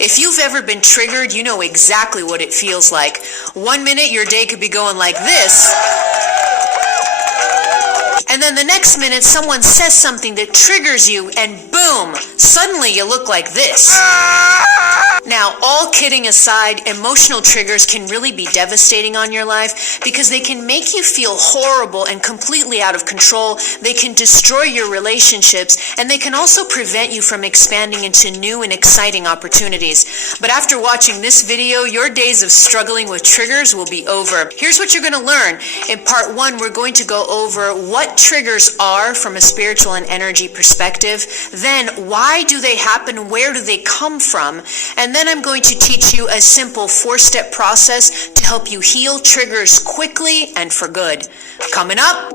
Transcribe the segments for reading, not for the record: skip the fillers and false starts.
If you've ever been triggered, you know exactly what it feels like. 1 minute, your day could be going like this. And then the next minute, someone says something that triggers you, and boom, suddenly you look like this. Now, all kidding aside, emotional triggers can really be devastating on your life because they can make you feel horrible and completely out of control. They can destroy your relationships, and they can also prevent you from expanding into new and exciting opportunities. But after watching this video, your days of struggling with triggers will be over. Here's what you're going to learn. In part 1, we're going to go over what triggers are from a spiritual and energy perspective. Then, why do they happen? Where do they come from? And then I'm going to teach you a simple 4-step process to help you heal triggers quickly and for good. Coming up.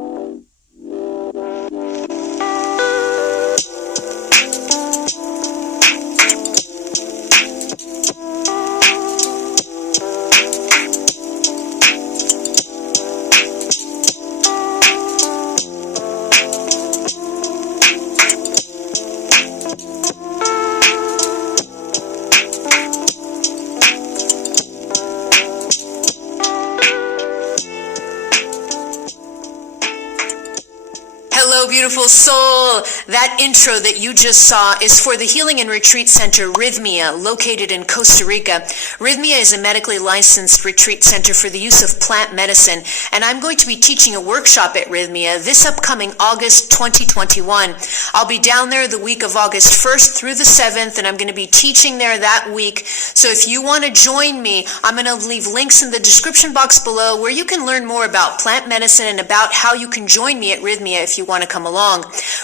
Hello, beautiful soul. That intro that you just saw is for the Healing and Retreat Center Rhythmia, located in Costa Rica. Rhythmia is a medically licensed retreat center for the use of plant medicine, and I'm going to be teaching a workshop at Rhythmia this upcoming August 2021. I'll be down there the week of August 1st through the 7th, and I'm going to be teaching there that week. So if you want to join me, I'm going to leave links in the description box below where you can learn more about plant medicine and about how you can join me at Rhythmia if you want to come along.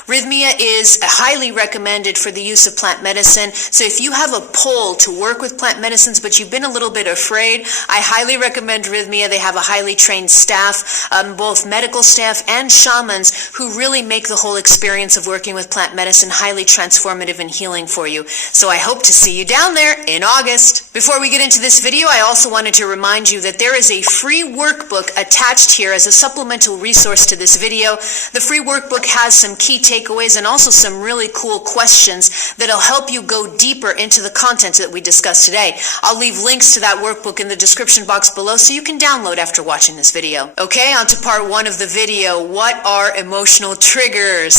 Rhythmia is highly recommended for the use of plant medicine. So if you have a pull to work with plant medicines, but you've been a little bit afraid, I highly recommend Rhythmia. They have a highly trained staff, both medical staff and shamans, who really make the whole experience of working with plant medicine highly transformative and healing for you. So I hope to see you down there in August. Before we get into this video, I also wanted to remind you that there is a free workbook attached here as a supplemental resource to this video. The free workbook has some key takeaways and also some really cool questions that'll help you go deeper into the content that we discussed today. I'll leave links to that workbook in the description box below so you can download after watching this video. Okay, on to part 1 of the video. What are emotional triggers?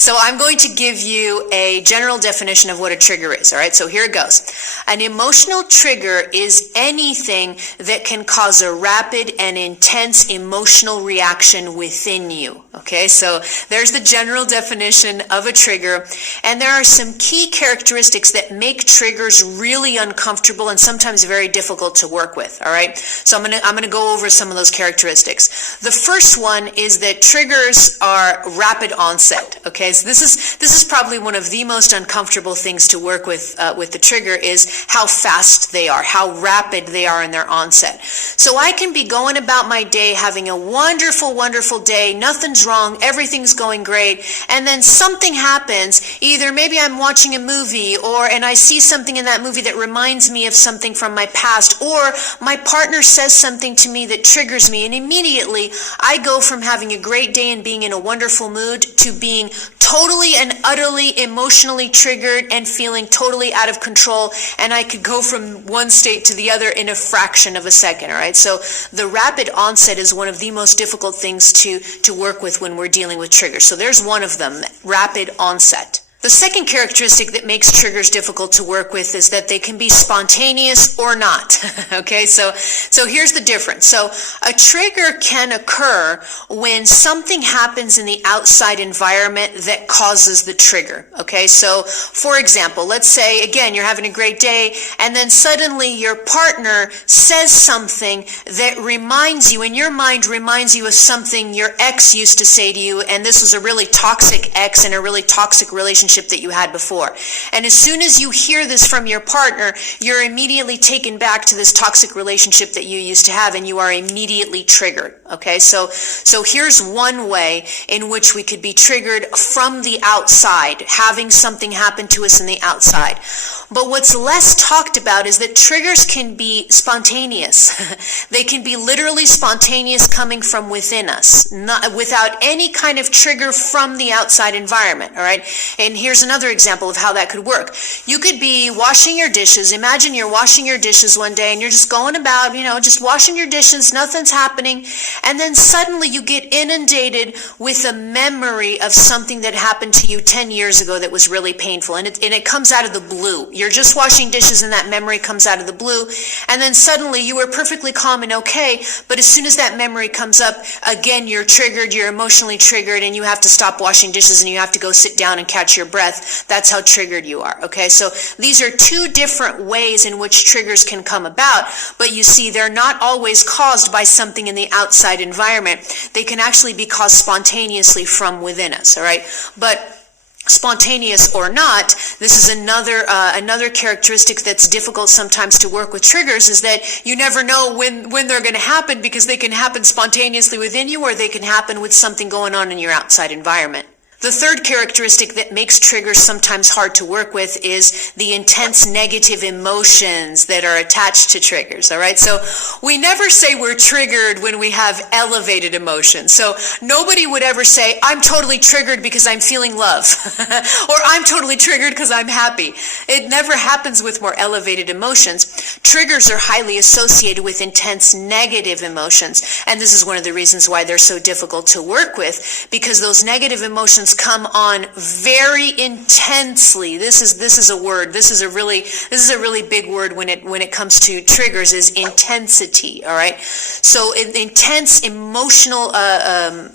So I'm going to give you a general definition of what a trigger is. All right, so here it goes. An emotional trigger is anything that can cause a rapid and intense emotional reaction within you. Okay, so there's the general definition of a trigger, and there are some key characteristics that make triggers really uncomfortable and sometimes very difficult to work with. All right, so I'm gonna go over some of those characteristics. The first one is that triggers are rapid onset. Okay, so this is probably one of the most uncomfortable things to work with the trigger, is how fast they are, how rapid they are in their onset. So I can be going about my day having a wonderful, wonderful day, nothing's wrong, everything's going great, and then something happens. Either maybe I'm watching a movie, and I see something in that movie that reminds me of something from my past, or my partner says something to me that triggers me, and immediately I go from having a great day and being in a wonderful mood to being totally and utterly emotionally triggered and feeling totally out of control, and I could go from one state to the other in a fraction of a second. All right, so the rapid onset is one of the most difficult things to work with when we're dealing with triggers. So there's one of them, rapid onset. The second characteristic that makes triggers difficult to work with is that they can be spontaneous or not. Okay, so here's the difference. So a trigger can occur when something happens in the outside environment that causes the trigger. Okay, so for example, let's say, again, you're having a great day, and then suddenly your partner says something that reminds you, in your mind reminds you of something your ex used to say to you, and this was a really toxic ex in a really toxic relationship relationship that you had before. And as soon as you hear this from your partner, you're immediately taken back to this toxic relationship that you used to have, and you are immediately triggered. Okay, so here's one way in which we could be triggered from the outside, having something happen to us in the outside. But what's less talked about is that triggers can be spontaneous. They can be literally spontaneous, coming from within us, not without any kind of trigger from the outside environment. All right, and here's another example of how that could work. You could be washing your dishes. Imagine you're washing your dishes one day and you're just going about, just washing your dishes, nothing's happening, and then suddenly you get inundated with a memory of something that happened to you 10 years ago that was really painful, and it comes out of the blue. You're just washing dishes and that memory comes out of the blue, and then suddenly you were perfectly calm and okay, but as soon as that memory comes up, again, you're triggered, you're emotionally triggered, and you have to stop washing dishes and you have to go sit down and catch your breath. That's how triggered you are. Okay, so these are two different ways in which triggers can come about, but you see, they're not always caused by something in the outside environment. They can actually be caused spontaneously from within us. All right, but spontaneous or not, this is another characteristic that's difficult sometimes to work with triggers, is that you never know when they're going to happen, because they can happen spontaneously within you, or they can happen with something going on in your outside environment. The third characteristic that makes triggers sometimes hard to work with is the intense negative emotions that are attached to triggers, all right? So we never say we're triggered when we have elevated emotions. So nobody would ever say, I'm totally triggered because I'm feeling love, or I'm totally triggered because I'm happy. It never happens with more elevated emotions. Triggers are highly associated with intense negative emotions, and this is one of the reasons why they're so difficult to work with, because those negative emotions come on very intensely. This is a word. This is a really big word when it comes to triggers, is intensity. All right. So intense emotional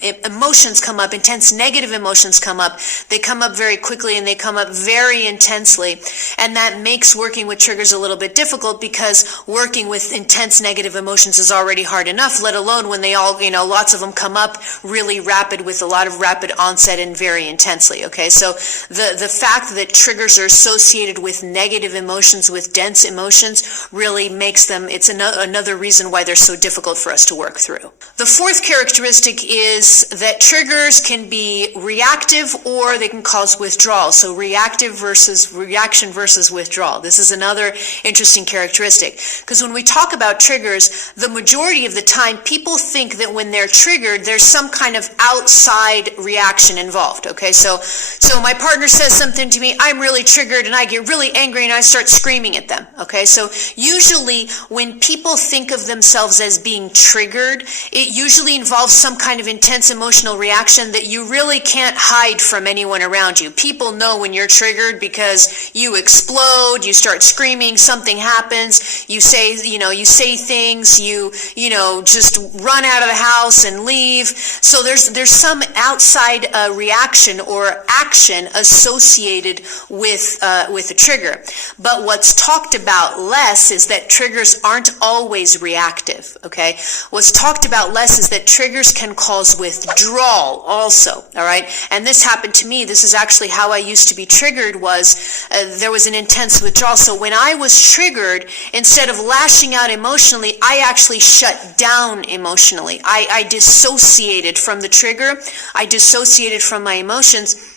emotions come up. Intense negative emotions come up. They come up very quickly and they come up very intensely, and that makes working with triggers a little bit difficult, because working with intense negative emotions is already hard enough, let alone when they all, lots of them come up really rapid, with a lot of rapid onset and very intensely. Okay, so the fact that triggers are associated with negative emotions, with dense emotions, really makes them, it's another reason why they're so difficult for us to work through. The fourth characteristic is that triggers can be reactive, or they can cause withdrawal. So reaction versus withdrawal. This is another interesting characteristic, because when we talk about triggers, the majority of the time people think that when they're triggered, there's some kind of outside reaction involved. Okay, so my partner says something to me, I'm really triggered, and I get really angry and I start screaming at them. Okay, so usually when people think of themselves as being triggered, it usually involves some kind of intense emotional reaction that you really can't hide from anyone around you. People know when you're triggered because you explode, you start screaming, something happens, you say things, you just run out of the house and leave. So there's some outside reaction or action associated with a trigger. But what's talked about less is that triggers aren't always reactive. Okay, what's talked about less is that triggers can cause withdrawal also. All right, and this happened to me. This is actually how I used to be triggered. Was there was an intense withdrawal. So when I was triggered, instead of lashing out emotionally, I actually shut down emotionally. I dissociated from the trigger. I dissociated from my emotions,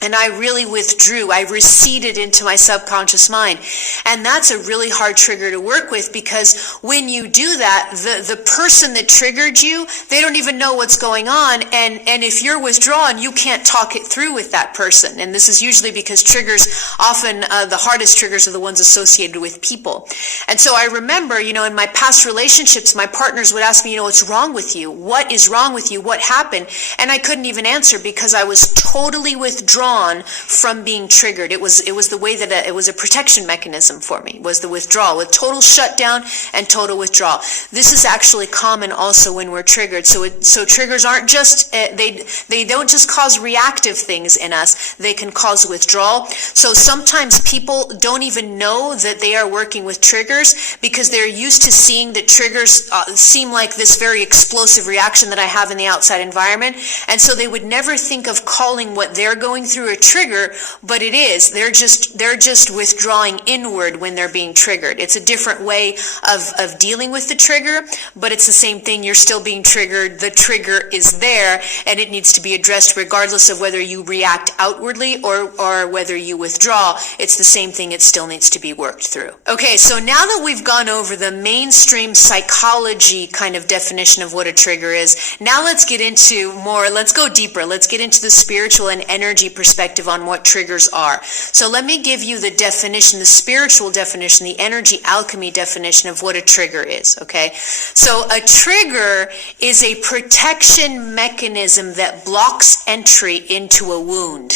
and I really withdrew. I receded into my subconscious mind. And that's a really hard trigger to work with, because when you do that, the person that triggered you, they don't even know what's going on. And if you're withdrawn, you can't talk it through with that person. And this is usually because triggers, often the hardest triggers are the ones associated with people. And so I remember, in my past relationships, my partners would ask me, what's wrong with you? What is wrong with you? What happened? And I couldn't even answer, because I was totally withdrawn from being triggered. It was the way that it was a protection mechanism for me, was the withdrawal, with total shutdown and total withdrawal. This is actually common also when we're triggered. So triggers aren't just, they don't just cause reactive things in us, they can cause withdrawal. So sometimes people don't even know that they are working with triggers, because they're used to seeing that triggers seem like this very explosive reaction that I have in the outside environment. And so they would never think of calling what they're going through through a trigger, but they're just withdrawing inward when they're being triggered. It's a different way of dealing with the trigger, but it's the same thing. You're still being triggered. The trigger is there, and it needs to be addressed regardless of whether you react outwardly or whether you withdraw. It's the same thing. It still needs to be worked through. Okay, so now that we've gone over the mainstream psychology kind of definition of what a trigger is, now let's go deeper. Let's get into the spiritual and energy perspective on what triggers are. So let me give you the definition, the spiritual definition, the energy alchemy definition of what a trigger is, okay? So a trigger is a protection mechanism that blocks entry into a wound.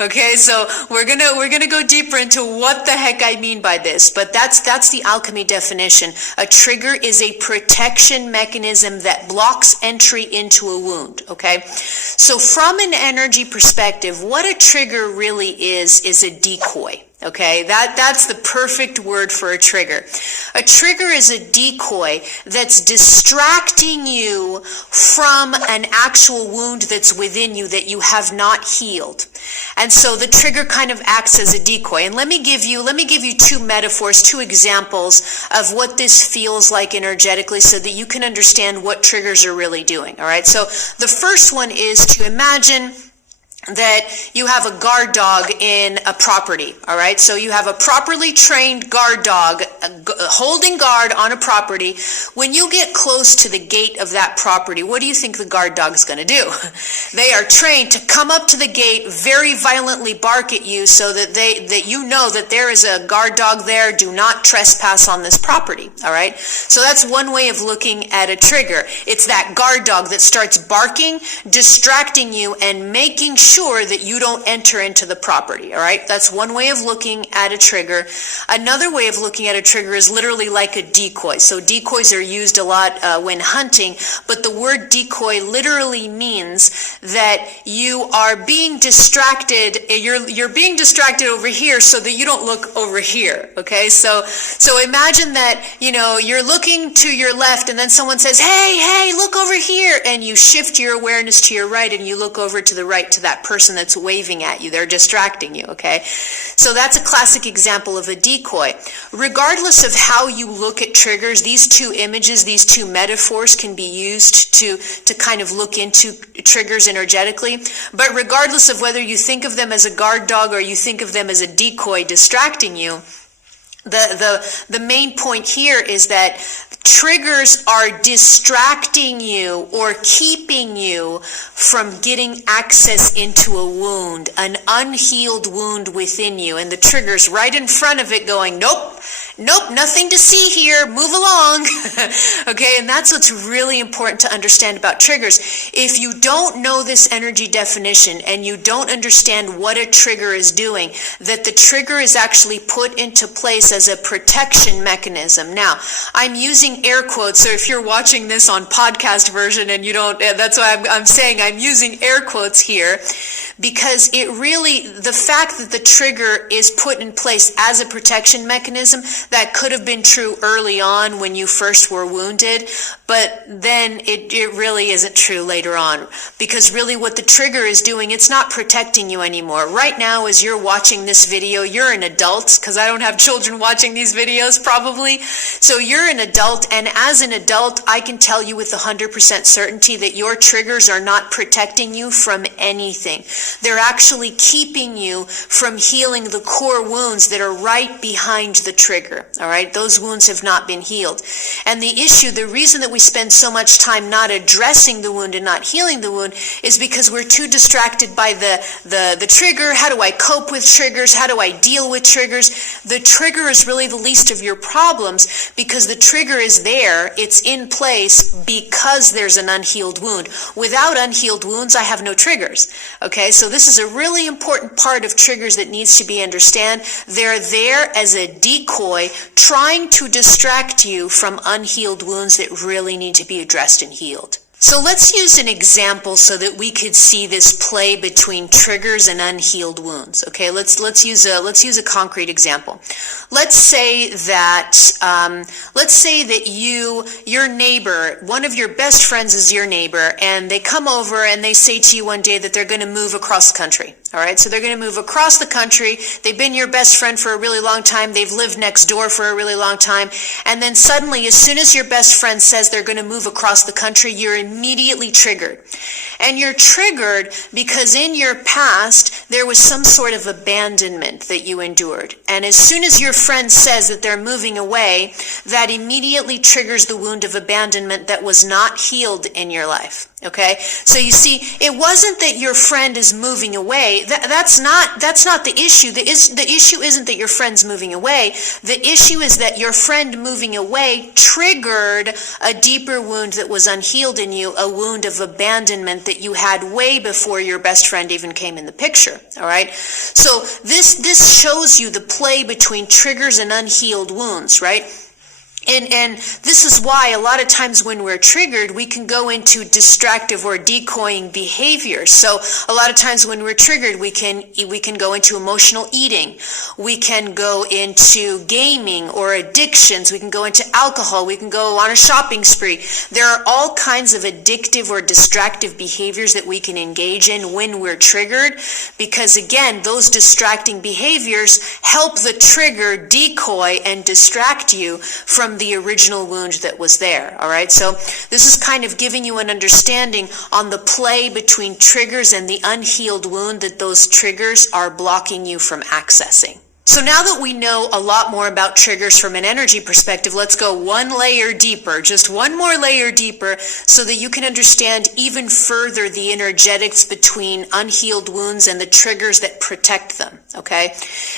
Okay, so we're gonna go deeper into what the heck I mean by this, but that's the alchemy definition. A trigger is a protection mechanism that blocks entry into a wound, okay? So from an energy perspective, what a trigger really is a decoy. Okay, that's the perfect word for a trigger. A trigger is a decoy that's distracting you from an actual wound that's within you that you have not healed. And so the trigger kind of acts as a decoy. And let me give you two metaphors, two examples of what this feels like energetically so that you can understand what triggers are really doing. All right, so the first one is to imagine that you have a guard dog in a property, all right? So you have a properly trained guard dog holding guard on a property. When you get close to the gate of that property, what do you think the guard dog's going to do? They are trained to come up to the gate, very violently bark at you so that you know that there is a guard dog there. Do not trespass on this property, all right? So that's one way of looking at a trigger. It's that guard dog that starts barking, distracting you, and making sure that you don't enter into the property, all right? That's one way of looking at a trigger. Another way of looking at a trigger is literally like a decoy. So decoys are used a lot when hunting, but the word decoy literally means that you are being distracted. You're being distracted over here so that you don't look over here, okay? So imagine that, you're looking to your left and then someone says, hey, look over here, and you shift your awareness to your right and you look over to the right to that person that's waving at you. They're distracting you, okay? So that's a classic example of a decoy. Regardless of how you look at triggers, these two images, these two metaphors can be used to kind of look into triggers energetically. But regardless of whether you think of them as a guard dog or you think of them as a decoy distracting you, the main point here is that triggers are distracting you or keeping you from getting access into a wound, an unhealed wound within you. And the trigger's right in front of it going, nope, nothing to see here, move along. Okay, and that's what's really important to understand about triggers. If you don't know this energy definition and you don't understand what a trigger is doing, that the trigger is actually put into place as a protection mechanism. Now, I'm using air quotes, so if you're watching this on podcast version and you don't, that's why I'm saying I'm using air quotes here, because the fact that the trigger is put in place as a protection mechanism, that could have been true early on when you first were wounded, but then it really isn't true later on, because really what the trigger is doing, it's not protecting you anymore. Right now, as you're watching this video, you're an adult, because I don't have children watching these videos probably, so you're an adult, and as an adult, I can tell you with 100% certainty that your triggers are not protecting you from anything. They're actually keeping you from healing the core wounds that are right behind the trigger, all right? Those wounds have not been healed. And the reason that we spend so much time not addressing the wound and not healing the wound is because we're too distracted by the trigger. How do I cope with triggers? How do I deal with triggers? The trigger is really the least of your problems because the trigger is there. It's in place because there's an unhealed wound. Without unhealed wounds, I have no triggers. Okay, so this is a really important part of triggers that needs to be understood. They're there as a decoy trying to distract you from unhealed wounds that really need to be addressed and healed. So let's use an example so that we could see this play between triggers and unhealed wounds. Okay, let's use a concrete example. Let's say that your neighbor, one of your best friends is your neighbor, and they come over and they say to you one day that they're going to move across the country. All right, so they're going to move across the country. They've been your best friend for a really long time. They've lived next door for a really long time. And then suddenly, as soon as your best friend says they're going to move across the country, you're immediately triggered. And you're triggered because in your past, there was some sort of abandonment that you endured. And as soon as your friend says that they're moving away, that immediately triggers the wound of abandonment that was not healed in your life. Okay, so you see, it wasn't that your friend is moving away. That's not the issue. The issue isn't that your friend's moving away. The issue is that your friend moving away triggered a deeper wound that was unhealed in you, a wound of abandonment that you had way before your best friend even came in the picture. All right, so this shows you the play between triggers and unhealed wounds, right? And this is why a lot of times when we're triggered, we can go into distractive or decoying behavior. So a lot of times when we're triggered, we can go into emotional eating. We can go into gaming or addictions. We can go into alcohol. We can go on a shopping spree. There are all kinds of addictive or distractive behaviors that we can engage in when we're triggered, because again, those distracting behaviors help the trigger decoy and distract you from the original wound that was there. All right, so this is kind of giving you an understanding on the play between triggers and the unhealed wound that those triggers are blocking you from accessing. So now that we know a lot more about triggers from an energy perspective, let's go one layer deeper, just one more layer deeper, so that you can understand even further the energetics between unhealed wounds and the triggers that protect them, okay?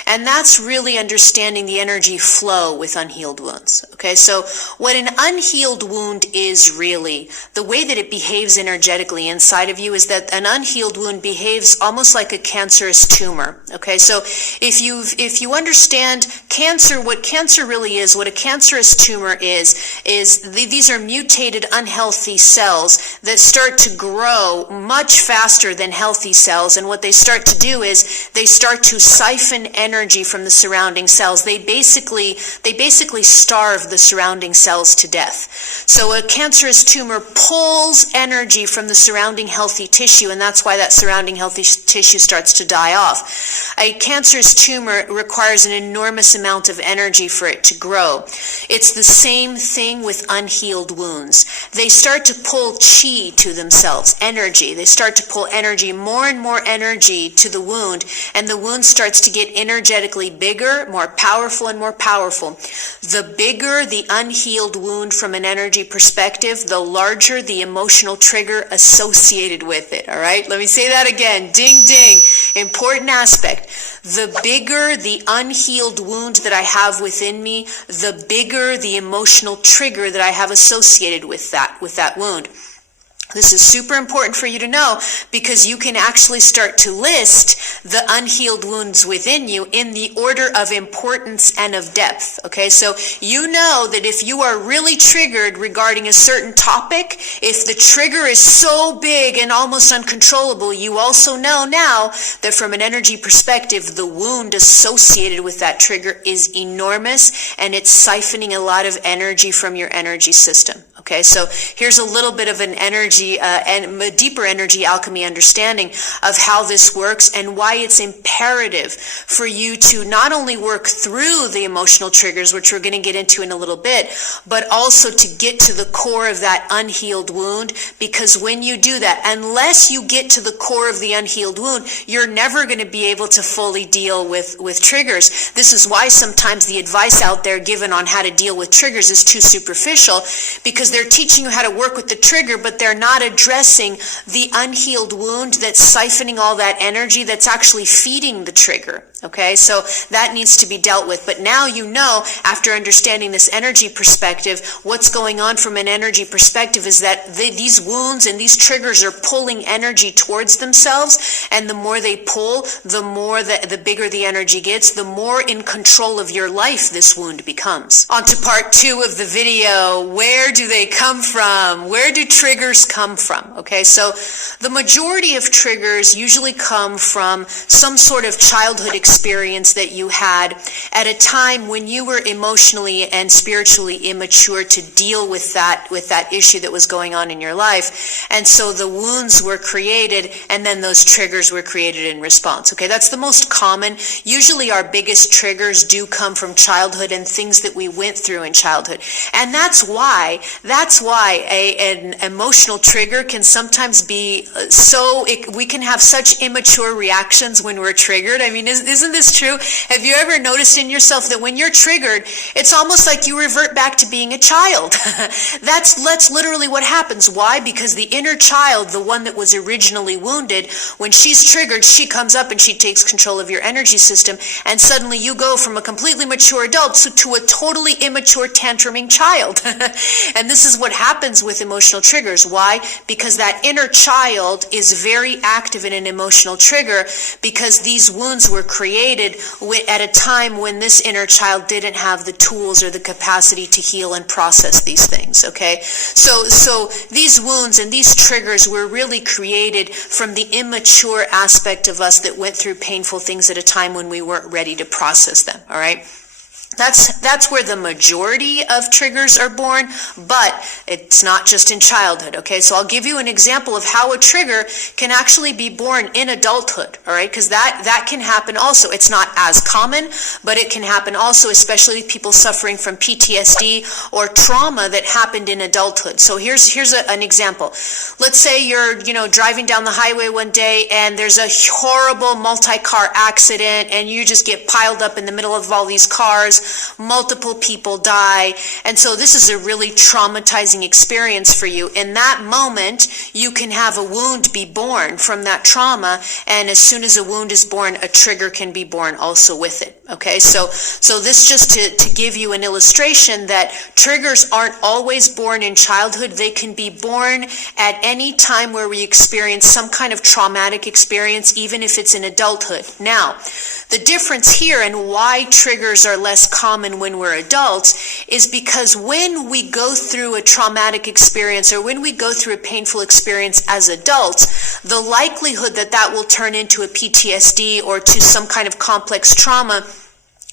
And that's really understanding the energy flow with unhealed wounds, okay? So what an unhealed wound is really, the way that it behaves energetically inside of you is that an unhealed wound behaves almost like a cancerous tumor, okay? So if you understand cancer, what cancer really is, what a cancerous tumor is these are mutated, unhealthy cells that start to grow much faster than healthy cells. And what they start to do is they start to siphon energy from the surrounding cells. They basically starve the surrounding cells to death. So a cancerous tumor pulls energy from the surrounding healthy tissue, and that's why that surrounding healthy tissue starts to die off. A cancerous tumor requires an enormous amount of energy for it to grow. It's the same thing with unhealed wounds. They start to pull chi to themselves, energy. They start to pull energy, more and more energy to the wound, and the wound starts to get energetically bigger, more powerful and more powerful. The bigger the unhealed wound from an energy perspective, the larger the emotional trigger associated with it. All right, let me say that again. Ding, ding. Important aspect. The bigger the unhealed wound that I have within me, the bigger the emotional trigger that I have associated with that wound. This is super important for you to know, because you can actually start to list the unhealed wounds within you in the order of importance and of depth. Okay, so you know that if you are really triggered regarding a certain topic, if the trigger is so big and almost uncontrollable, you also know now that from an energy perspective, the wound associated with that trigger is enormous, and it's siphoning a lot of energy from your energy system. Okay, so here's a little bit of an energy and a deeper energy alchemy understanding of how this works and why it's imperative for you to not only work through the emotional triggers, which we're going to get into in a little bit, but also to get to the core of that unhealed wound. Because when you do that, unless you get to the core of the unhealed wound, you're never going to be able to fully deal with triggers. This is why sometimes the advice out there given on how to deal with triggers is too superficial, because they're teaching you how to work with the trigger, but they're not addressing the unhealed wound that's siphoning all that energy that's actually feeding the trigger. Okay, so that needs to be dealt with. But now you know, after understanding this energy perspective, what's going on from an energy perspective is that these wounds and these triggers are pulling energy towards themselves, and the more they pull, the more the bigger the energy gets, the more in control of your life this wound becomes. On to part 2 of the video. Where do they come from? Where do triggers come from? Okay, so the majority of triggers usually come from some sort of childhood experience experience that you had at a time when you were emotionally and spiritually immature to deal with that issue that was going on in your life. And so the wounds were created, and then those triggers were created in response. Okay, that's the most common. Usually our biggest triggers do come from childhood and things that we went through in childhood. And that's why an emotional trigger can sometimes be we can have such immature reactions when we're triggered. I mean, isn't this true? Have you ever noticed in yourself that when you're triggered, it's almost like you revert back to being a child? That's literally what happens. Why? Because the inner child, the one that was originally wounded, when she's triggered, she comes up and she takes control of your energy system, and suddenly you go from a completely mature adult to a totally immature tantruming child. And this is what happens with emotional triggers. Why? Because that inner child is very active in an emotional trigger, because these wounds were created at a time when this inner child didn't have the tools or the capacity to heal and process these things. Okay, so these wounds and these triggers were really created from the immature aspect of us that went through painful things at a time when we weren't ready to process them. All right. That's where the majority of triggers are born, but it's not just in childhood, okay? So I'll give you an example of how a trigger can actually be born in adulthood, all right? Because that can happen also. It's not as common, but it can happen also, especially people suffering from PTSD or trauma that happened in adulthood. So here's an example. Let's say you're, driving down the highway one day and there's a horrible multi-car accident and you just get piled up in the middle of all these cars. Multiple people die, and so this is a really traumatizing experience for you. In that moment, you can have a wound be born from that trauma, and as soon as a wound is born, a trigger can be born also with it. Okay, so this just to give you an illustration that triggers aren't always born in childhood. They can be born at any time where we experience some kind of traumatic experience, even if it's in adulthood. Now, the difference here and why triggers are less common when we're adults is because when we go through a traumatic experience or when we go through a painful experience as adults, the likelihood that will turn into a PTSD or to some kind of complex trauma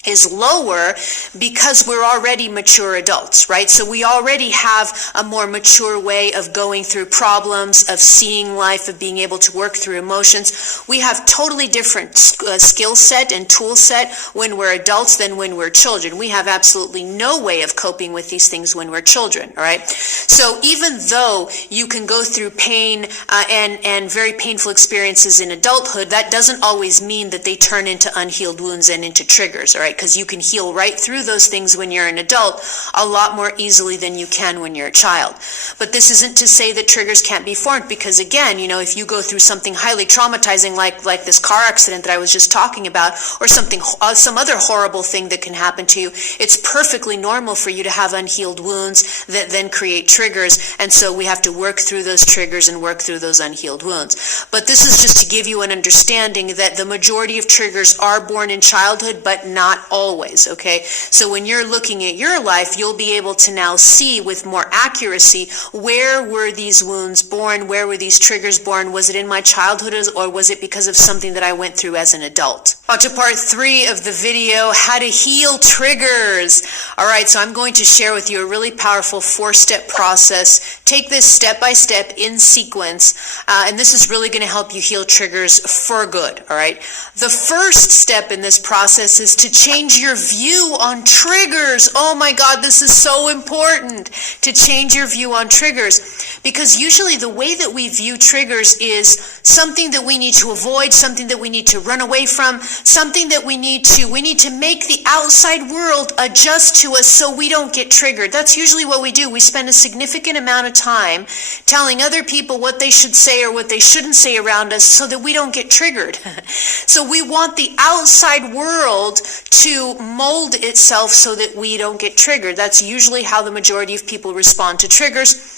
is lower because we're already mature adults, right? So we already have a more mature way of going through problems, of seeing life, of being able to work through emotions. We have totally different skill set and tool set when we're adults than when we're children. We have absolutely no way of coping with these things when we're children, all right? So even though you can go through pain and very painful experiences in adulthood, that doesn't always mean that they turn into unhealed wounds and into triggers, all right? Because you can heal right through those things when you're an adult a lot more easily than you can when you're a child. But this isn't to say that triggers can't be formed, because again, if you go through something highly traumatizing like this car accident that I was just talking about, or some other horrible thing that can happen to you, it's perfectly normal for you to have unhealed wounds that then create triggers, and so we have to work through those triggers and work through those unhealed wounds. But this is just to give you an understanding that the majority of triggers are born in childhood, but not always, okay? So when you're looking at your life, you'll be able to now see with more accuracy, where were these wounds born? Where were these triggers born? Was it in my childhood, or was it because of something that I went through as an adult? On to part 3 of the video, how to heal triggers. All right, so I'm going to share with you a really powerful 4-step process. Take this step by step in sequence, and this is really going to help you heal triggers for good, all right? The first step in this process is to change your view on triggers. Oh my God, this is so important to change your view on triggers, because usually the way that we view triggers is something that we need to avoid, something that we need to run away from, something that we need to make the outside world adjust to us so we don't get triggered. That's usually what we do. We spend a significant amount of time telling other people what they should say or what they shouldn't say around us so that we don't get triggered. So we want the outside world to mold itself so that we don't get triggered. That's usually how the majority of people respond to triggers.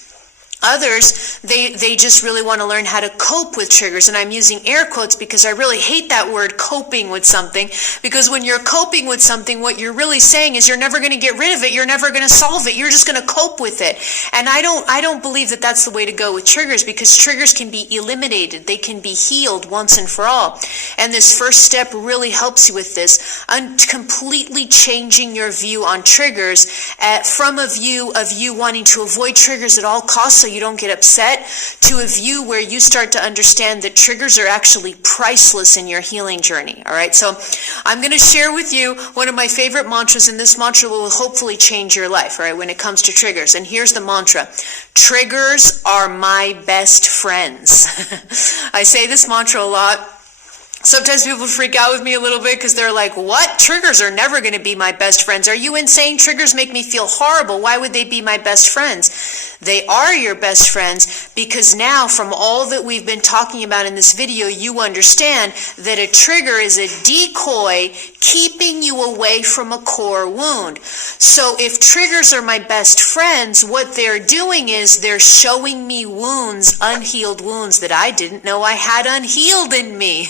Others, they just really want to learn how to cope with triggers. And I'm using air quotes because I really hate that word, coping with something. Because when you're coping with something, what you're really saying is you're never going to get rid of it. You're never going to solve it. You're just going to cope with it. And I don't believe that that's the way to go with triggers, because triggers can be eliminated. They can be healed once and for all. And this first step really helps you with this, completely changing your view on triggers from a view of you wanting to avoid triggers at all costs so you don't get upset, to a view where you start to understand that triggers are actually priceless in your healing journey. All right, so I'm going to share with you one of my favorite mantras, and this mantra will hopefully change your life, all right, when it comes to triggers. And here's the mantra: triggers are my best friends. I say this mantra a lot. Sometimes people freak out with me a little bit because they're like, what? Triggers are never going to be my best friends. Are you insane? Triggers make me feel horrible. Why would they be my best friends? They are your best friends because now, from all that we've been talking about in this video, you understand that a trigger is a decoy keeping you away from a core wound. So if triggers are my best friends, what they're doing is they're showing me wounds, unhealed wounds that I didn't know I had unhealed in me.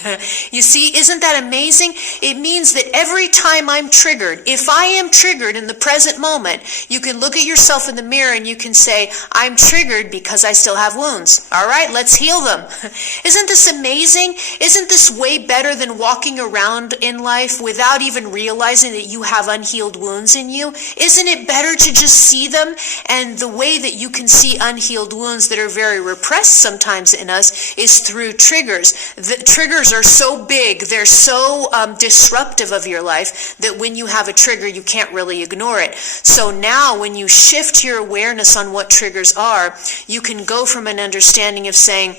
You see, isn't that amazing? It means that every time I'm triggered, if I am triggered in the present moment, you can look at yourself in the mirror and you can say, I'm triggered because I still have wounds. All right, let's heal them. Isn't this amazing? Isn't this way better than walking around in life without even realizing that you have unhealed wounds in you? Isn't it better to just see them? And the way that you can see unhealed wounds that are very repressed sometimes in us is through triggers. The triggers are so big, they're so disruptive of your life that when you have a trigger, you can't really ignore it. So now when you shift your awareness on what triggers are, you can go from an understanding of saying,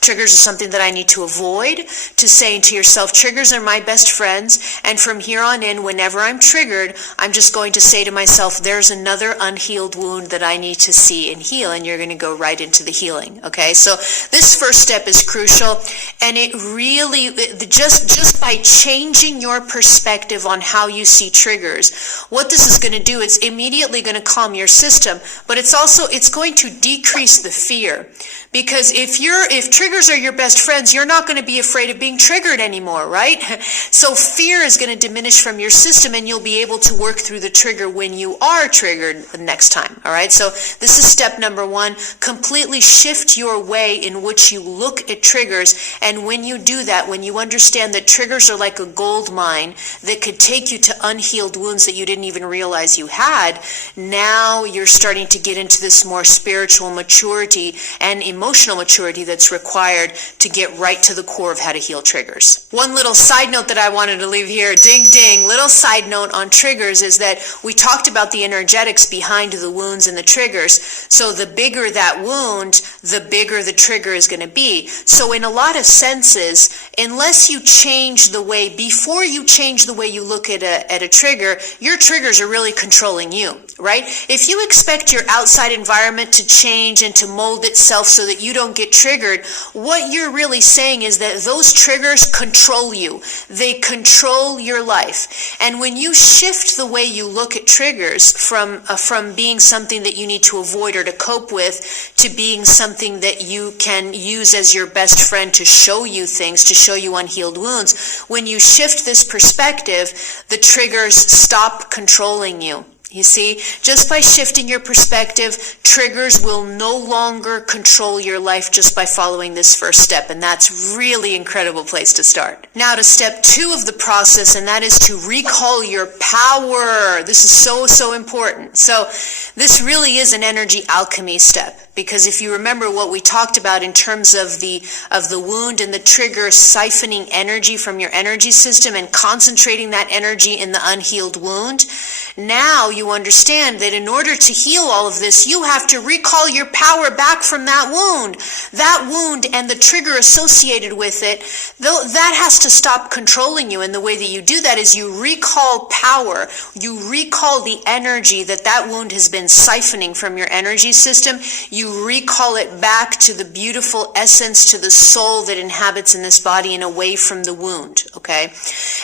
triggers are something that I need to avoid, to saying to yourself, triggers are my best friends, and from here on in, whenever I'm triggered, I'm just going to say to myself, there's another unhealed wound that I need to see and heal, and you're going to go right into the healing, okay? So this first step is crucial, and it really, just by changing your perspective on how you see triggers, what this is going to do, it's immediately going to calm your system, but it's going to decrease the fear. Because if triggers are your best friends, you're not going to be afraid of being triggered anymore, right? So fear is going to diminish from your system, and you'll be able to work through the trigger when you are triggered the next time, all right? So this is step number one. Completely shift your way in which you look at triggers, and when you do that, when you understand that triggers are like a gold mine that could take you to unhealed wounds that you didn't even realize you had, now you're starting to get into this more spiritual maturity and emotional maturity that's required to get right to the core of how to heal triggers. One little side note that I wanted to leave here, ding ding, little side note on triggers is that we talked about the energetics behind the wounds and the triggers. So the bigger that wound, the bigger the trigger is going to be. So in a lot of senses, unless you change the way, before you change the way you look at a trigger, your triggers are really controlling you, right? If you expect your outside environment to change and to mold itself so that you don't get triggered, what you're really saying is that those triggers control you. They control your life. And when you shift the way you look at triggers from being something that you need to avoid or to cope with to being something that you can use as your best friend to show you things, to show you unhealed wounds, when you shift this perspective, the triggers stop controlling you. You see, just by shifting your perspective, triggers will no longer control your life just by following this first step, and that's really incredible place to start. Now to step 2 of the process, and that is to recall your power. This is so important. So this really is an energy alchemy step, because if you remember what we talked about in terms of the wound and the trigger siphoning energy from your energy system and concentrating that energy in the unhealed wound, now you understand that in order to heal all of this, you have to recall your power back from that wound. That wound and the trigger associated with it, that has to stop controlling you. And the way that you do that is you recall power. You recall the energy that wound has been siphoning from your energy system. You recall it back to the beautiful essence, to the soul that inhabits in this body and away from the wound, okay?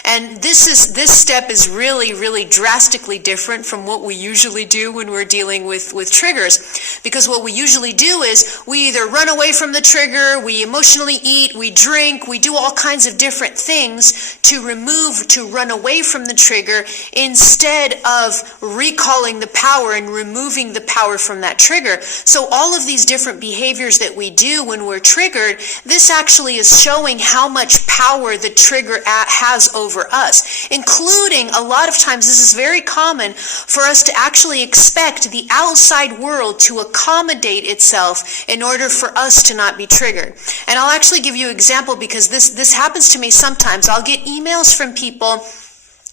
And this step is really drastically different from what we usually do when we're dealing with triggers. Because what we usually do is we either run away from the trigger, we emotionally eat, we drink, we do all kinds of different things to run away from the trigger instead of recalling the power and removing the power from that trigger. So all of these different behaviors that we do when we're triggered, this actually is showing how much power the trigger has over us, including a lot of times this is very common for us to actually expect the outside world to accommodate itself in order for us to not be triggered. And I'll actually give you an example because this happens to me sometimes. I'll get emails from people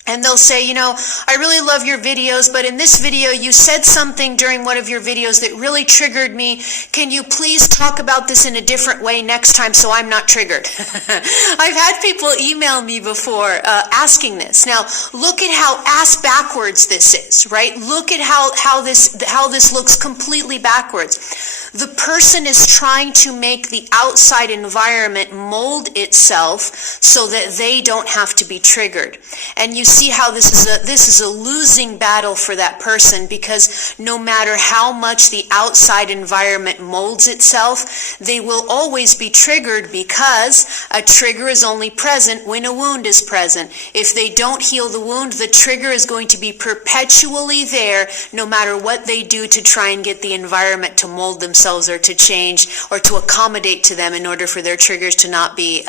and they'll say, you know, I really love your videos, but in this video you said something during one of your videos that really triggered me. Can you please talk about this in a different way next time so I'm not triggered? I've had people email me before asking this. Now, look at how ass backwards this is, right? Look at how this looks completely backwards. The person is trying to make the outside environment mold itself so that they don't have to be triggered. And you see how this is a losing battle for that person, because no matter how much the outside environment molds itself, they will always be triggered, because a trigger is only present when a wound is present. If they don't heal the wound, the trigger is going to be perpetually there no matter what they do to try and get the environment to mold themselves or to change or to accommodate to them in order for their triggers to not be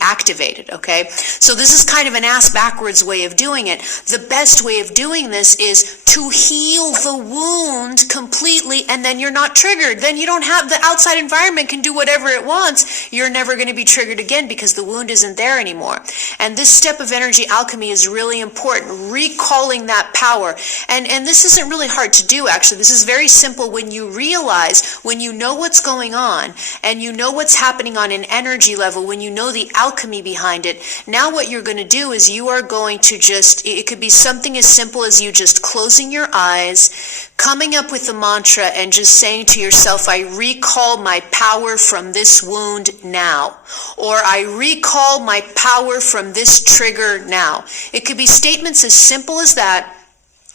activated. Okay, so this is kind of an ass backwards way of doing it. The best way of doing this is to heal the wound completely, and then you're not triggered. Then you don't have, the outside environment can do whatever it wants. You're never going to be triggered again because the wound isn't there anymore. And this step of energy alchemy is really important, recalling that power. And this isn't really hard to do, actually. This is very simple when you realize, when you know what's going on and you know what's happening on an energy level, when you know the alchemy behind it. Now what you're going to do is you are going to just, it could be something as simple as you just closing your eyes, coming up with a mantra and just saying to yourself, I recall my power from this wound now. Or I recall my power from this trigger now. It could be statements as simple as that.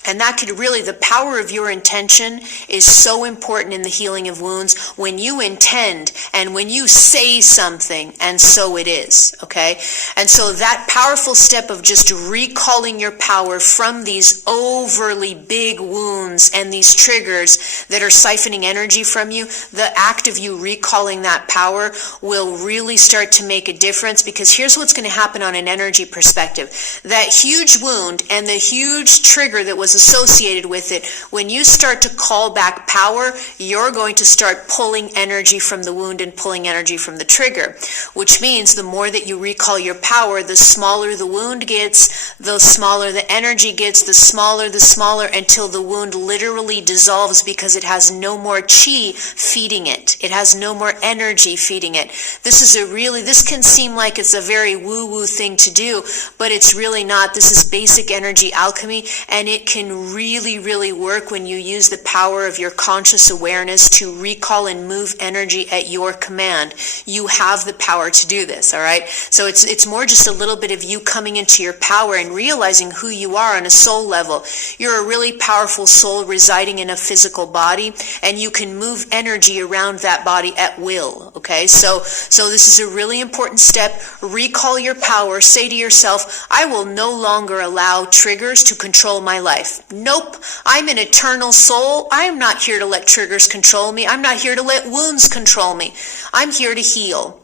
And that could really, the power of your intention is so important in the healing of wounds. When you intend and when you say something, and so it is, okay? And so that powerful step of just recalling your power from these overly big wounds and these triggers that are siphoning energy from you, the act of you recalling that power will really start to make a difference, because here's what's going to happen on an energy perspective. That huge wound and the huge trigger that was associated with it, when you start to call back power, you're going to start pulling energy from the wound and pulling energy from the trigger, which means the more that you recall your power, the smaller the wound gets, the smaller the energy gets, the smaller, until the wound literally dissolves because it has no more chi feeding it. It has no more energy feeding it. This can seem like it's a very woo-woo thing to do, but it's really not. This is basic energy alchemy, and it can really, really work when you use the power of your conscious awareness to recall and move energy at your command. You have the power to do this, all right? So it's more just a little bit of you coming into your power and realizing who you are on a soul level. You're a really powerful soul residing in a physical body, and you can move energy around that body at will, okay? So this is a really important step. Recall your power. Say to yourself, I will no longer allow triggers to control my life. Nope, I'm an eternal soul. I am not here to let triggers control me. I'm not here to let wounds control me. I'm here to heal.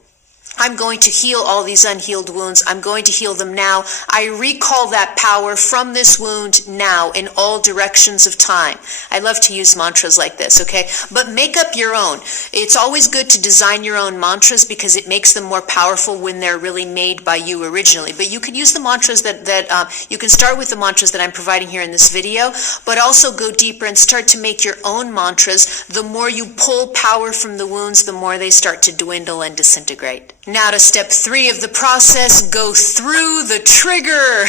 I'm going to heal all these unhealed wounds. I'm going to heal them now. I recall that power from this wound now in all directions of time. I love to use mantras like this, okay? But make up your own. It's always good to design your own mantras because it makes them more powerful when they're really made by you originally. But you can use the mantras you can start with the mantras that I'm providing here in this video, but also go deeper and start to make your own mantras. The more you pull power from the wounds, the more they start to dwindle and disintegrate. Now to step 3 of the process, go through the trigger.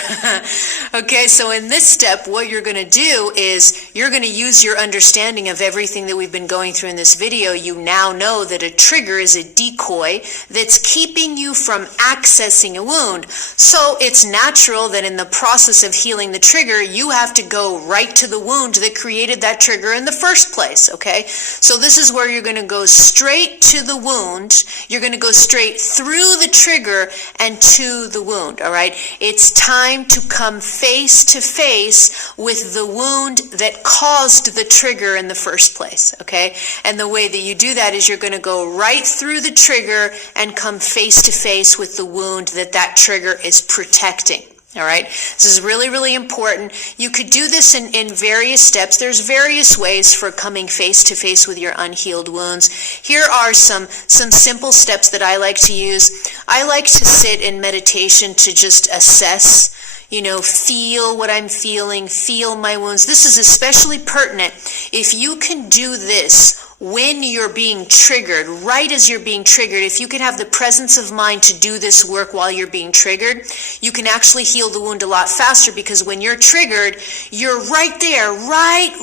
Okay, so in this step, what you're going to do is you're going to use your understanding of everything that we've been going through in this video. You now know that a trigger is a decoy that's keeping you from accessing a wound. So it's natural that in the process of healing the trigger, you have to go right to the wound that created that trigger in the first place, okay? So this is where you're going to go straight to the wound. You're going to go straight through the trigger and to the wound, all right? It's time to come face to face with the wound that caused the trigger in the first place, okay? And the way that you do that is you're going to go right through the trigger and come face to face with the wound that trigger is protecting. All right, this is really, really important. You could do this in various steps. There's various ways for coming face to face with your unhealed wounds. Here are some simple steps that I like to use. I like to sit in meditation to just assess, feel what I'm feeling, feel my wounds. This is especially pertinent if you can do this when you're being triggered, right as you're being triggered. If you can have the presence of mind to do this work while you're being triggered, you can actually heal the wound a lot faster, because when you're triggered, you're right there,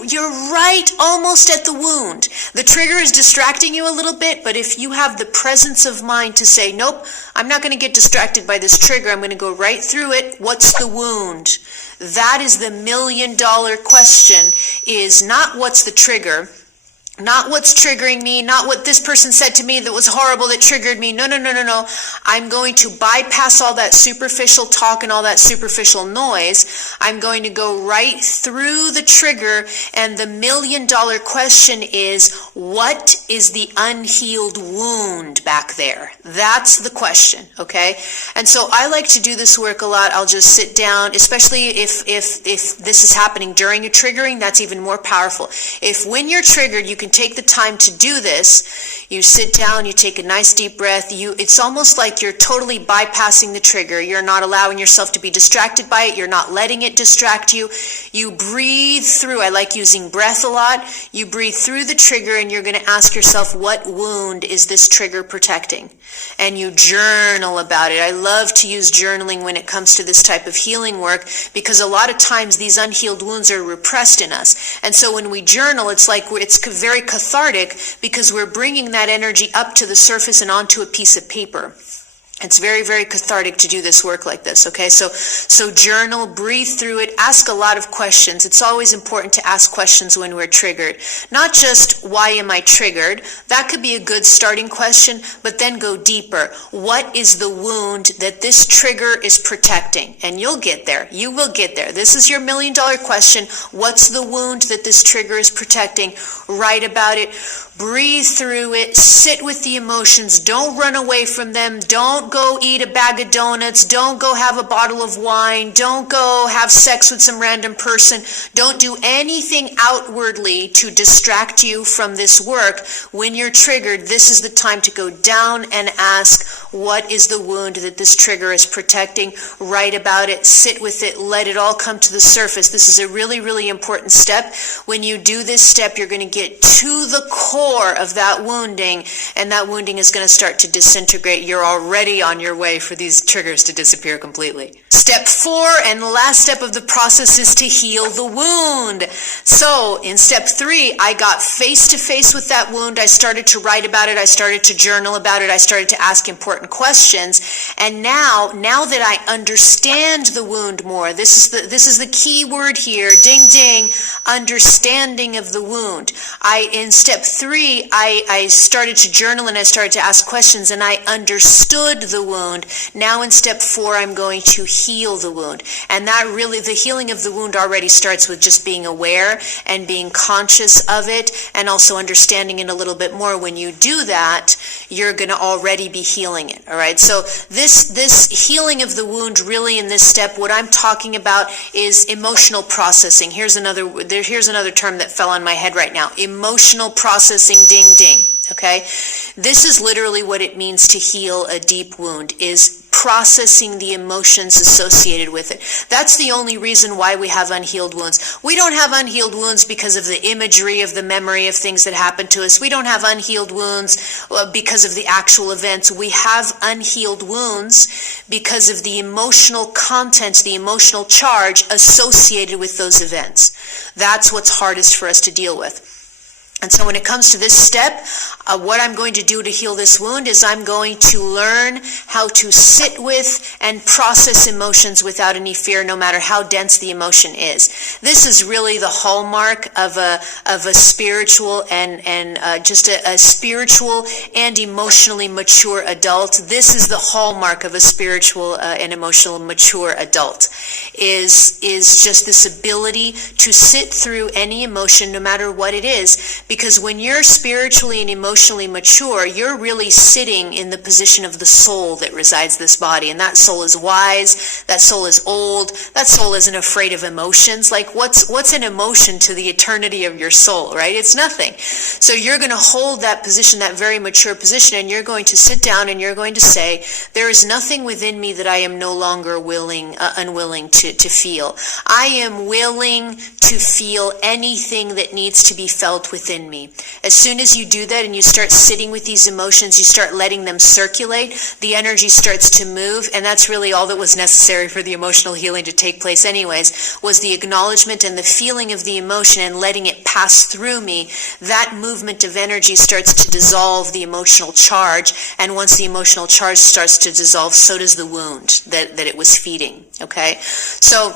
you're right almost at the wound. The trigger is distracting you a little bit, but if you have the presence of mind to say, nope, I'm not going to get distracted by this trigger, I'm going to go right through it. What's the wound? That is the $1 million question, is not what's the trigger, not what's triggering me, not what this person said to me that was horrible that triggered me. No. I'm going to bypass all that superficial talk and all that superficial noise. I'm going to go right through the trigger, and the $1 million question is, what is the unhealed wound back there? That's the question, okay? And so I like to do this work a lot. I'll just sit down, especially if this is happening during a triggering, that's even more powerful. If when you're triggered, you can take the time to do this, you sit down, you take a nice deep breath, it's almost like you're totally bypassing the trigger. You're not allowing yourself to be distracted by it. You're not letting it distract you. You breathe through. I like using breath a lot. You breathe through the trigger, and you're going to ask yourself, what wound is this trigger protecting? And you journal about it. I love to use journaling when it comes to this type of healing work, because a lot of times these unhealed wounds are repressed in us. And so when we journal, it's like it's very cathartic, because we're bringing that energy up to the surface and onto a piece of paper. It's very, very cathartic to do this work like this, okay? So journal, breathe through it, ask a lot of questions. It's always important to ask questions when we're triggered. Not just, why am I triggered? That could be a good starting question, but then go deeper. What is the wound that this trigger is protecting? And you'll get there. You will get there. This is your $1 million question. What's the wound that this trigger is protecting? Write about it. Breathe through it. Sit with the emotions. Don't run away from them. Don't go eat a bag of donuts. Don't go have a bottle of wine. Don't go have sex with some random person. Don't do anything outwardly to distract you from this work. When you're triggered, this is the time to go down and ask, what is the wound that this trigger is protecting? Write about it. Sit with it. Let it all come to the surface. This is a really, really important step. When you do this step, you're going to get to the core of that wounding, and that wounding is going to start to disintegrate. You're already on your way for these triggers to disappear completely. Step 4 and the last step of the process is to heal the wound. So in step 3, I got face to face with that wound. I started to write about it. I started to journal about it. I started to ask important questions. And now that I understand the wound more, this is the key word here. Ding, ding. Understanding of the wound. In step 3, I started to journal and I started to ask questions, and I understood the wound. Now in step 4, I'm going to heal the wound. And that really, the healing of the wound already starts with just being aware and being conscious of it, and also understanding it a little bit more. When you do that, you're going to already be healing it. All right. So this healing of the wound, really in this step, what I'm talking about is emotional processing. Here's another term that fell on my head right now. Emotional processing. Ding, ding. Okay? This is literally what it means to heal a deep wound, is processing the emotions associated with it. That's the only reason why we have unhealed wounds. We don't have unhealed wounds because of the imagery of the memory of things that happened to us. We don't have unhealed wounds because of the actual events. We have unhealed wounds because of the emotional content, the emotional charge associated with those events. That's what's hardest for us to deal with. And so when it comes to this step, what I'm going to do to heal this wound is I'm going to learn how to sit with and process emotions without any fear, no matter how dense the emotion is. This is really the hallmark of a spiritual and just a spiritual and emotionally mature adult. This is the hallmark of a spiritual and emotional mature adult, is just this ability to sit through any emotion, no matter what it is. Because when you're spiritually and emotionally mature, you're really sitting in the position of the soul that resides in this body. And that soul is wise, that soul is old, that soul isn't afraid of emotions. Like what's an emotion to the eternity of your soul, right? It's nothing. So you're going to hold that position, that very mature position, and you're going to sit down and you're going to say, there is nothing within me that I am no longer unwilling to feel. I am willing to feel anything that needs to be felt within me. As soon as you do that and you start sitting with these emotions, you start letting them circulate, the energy starts to move, and that's really all that was necessary for the emotional healing to take place anyways, was the acknowledgement and the feeling of the emotion and letting it pass through me. That movement of energy starts to dissolve the emotional charge, and once the emotional charge starts to dissolve, so does the wound that it was feeding, okay? So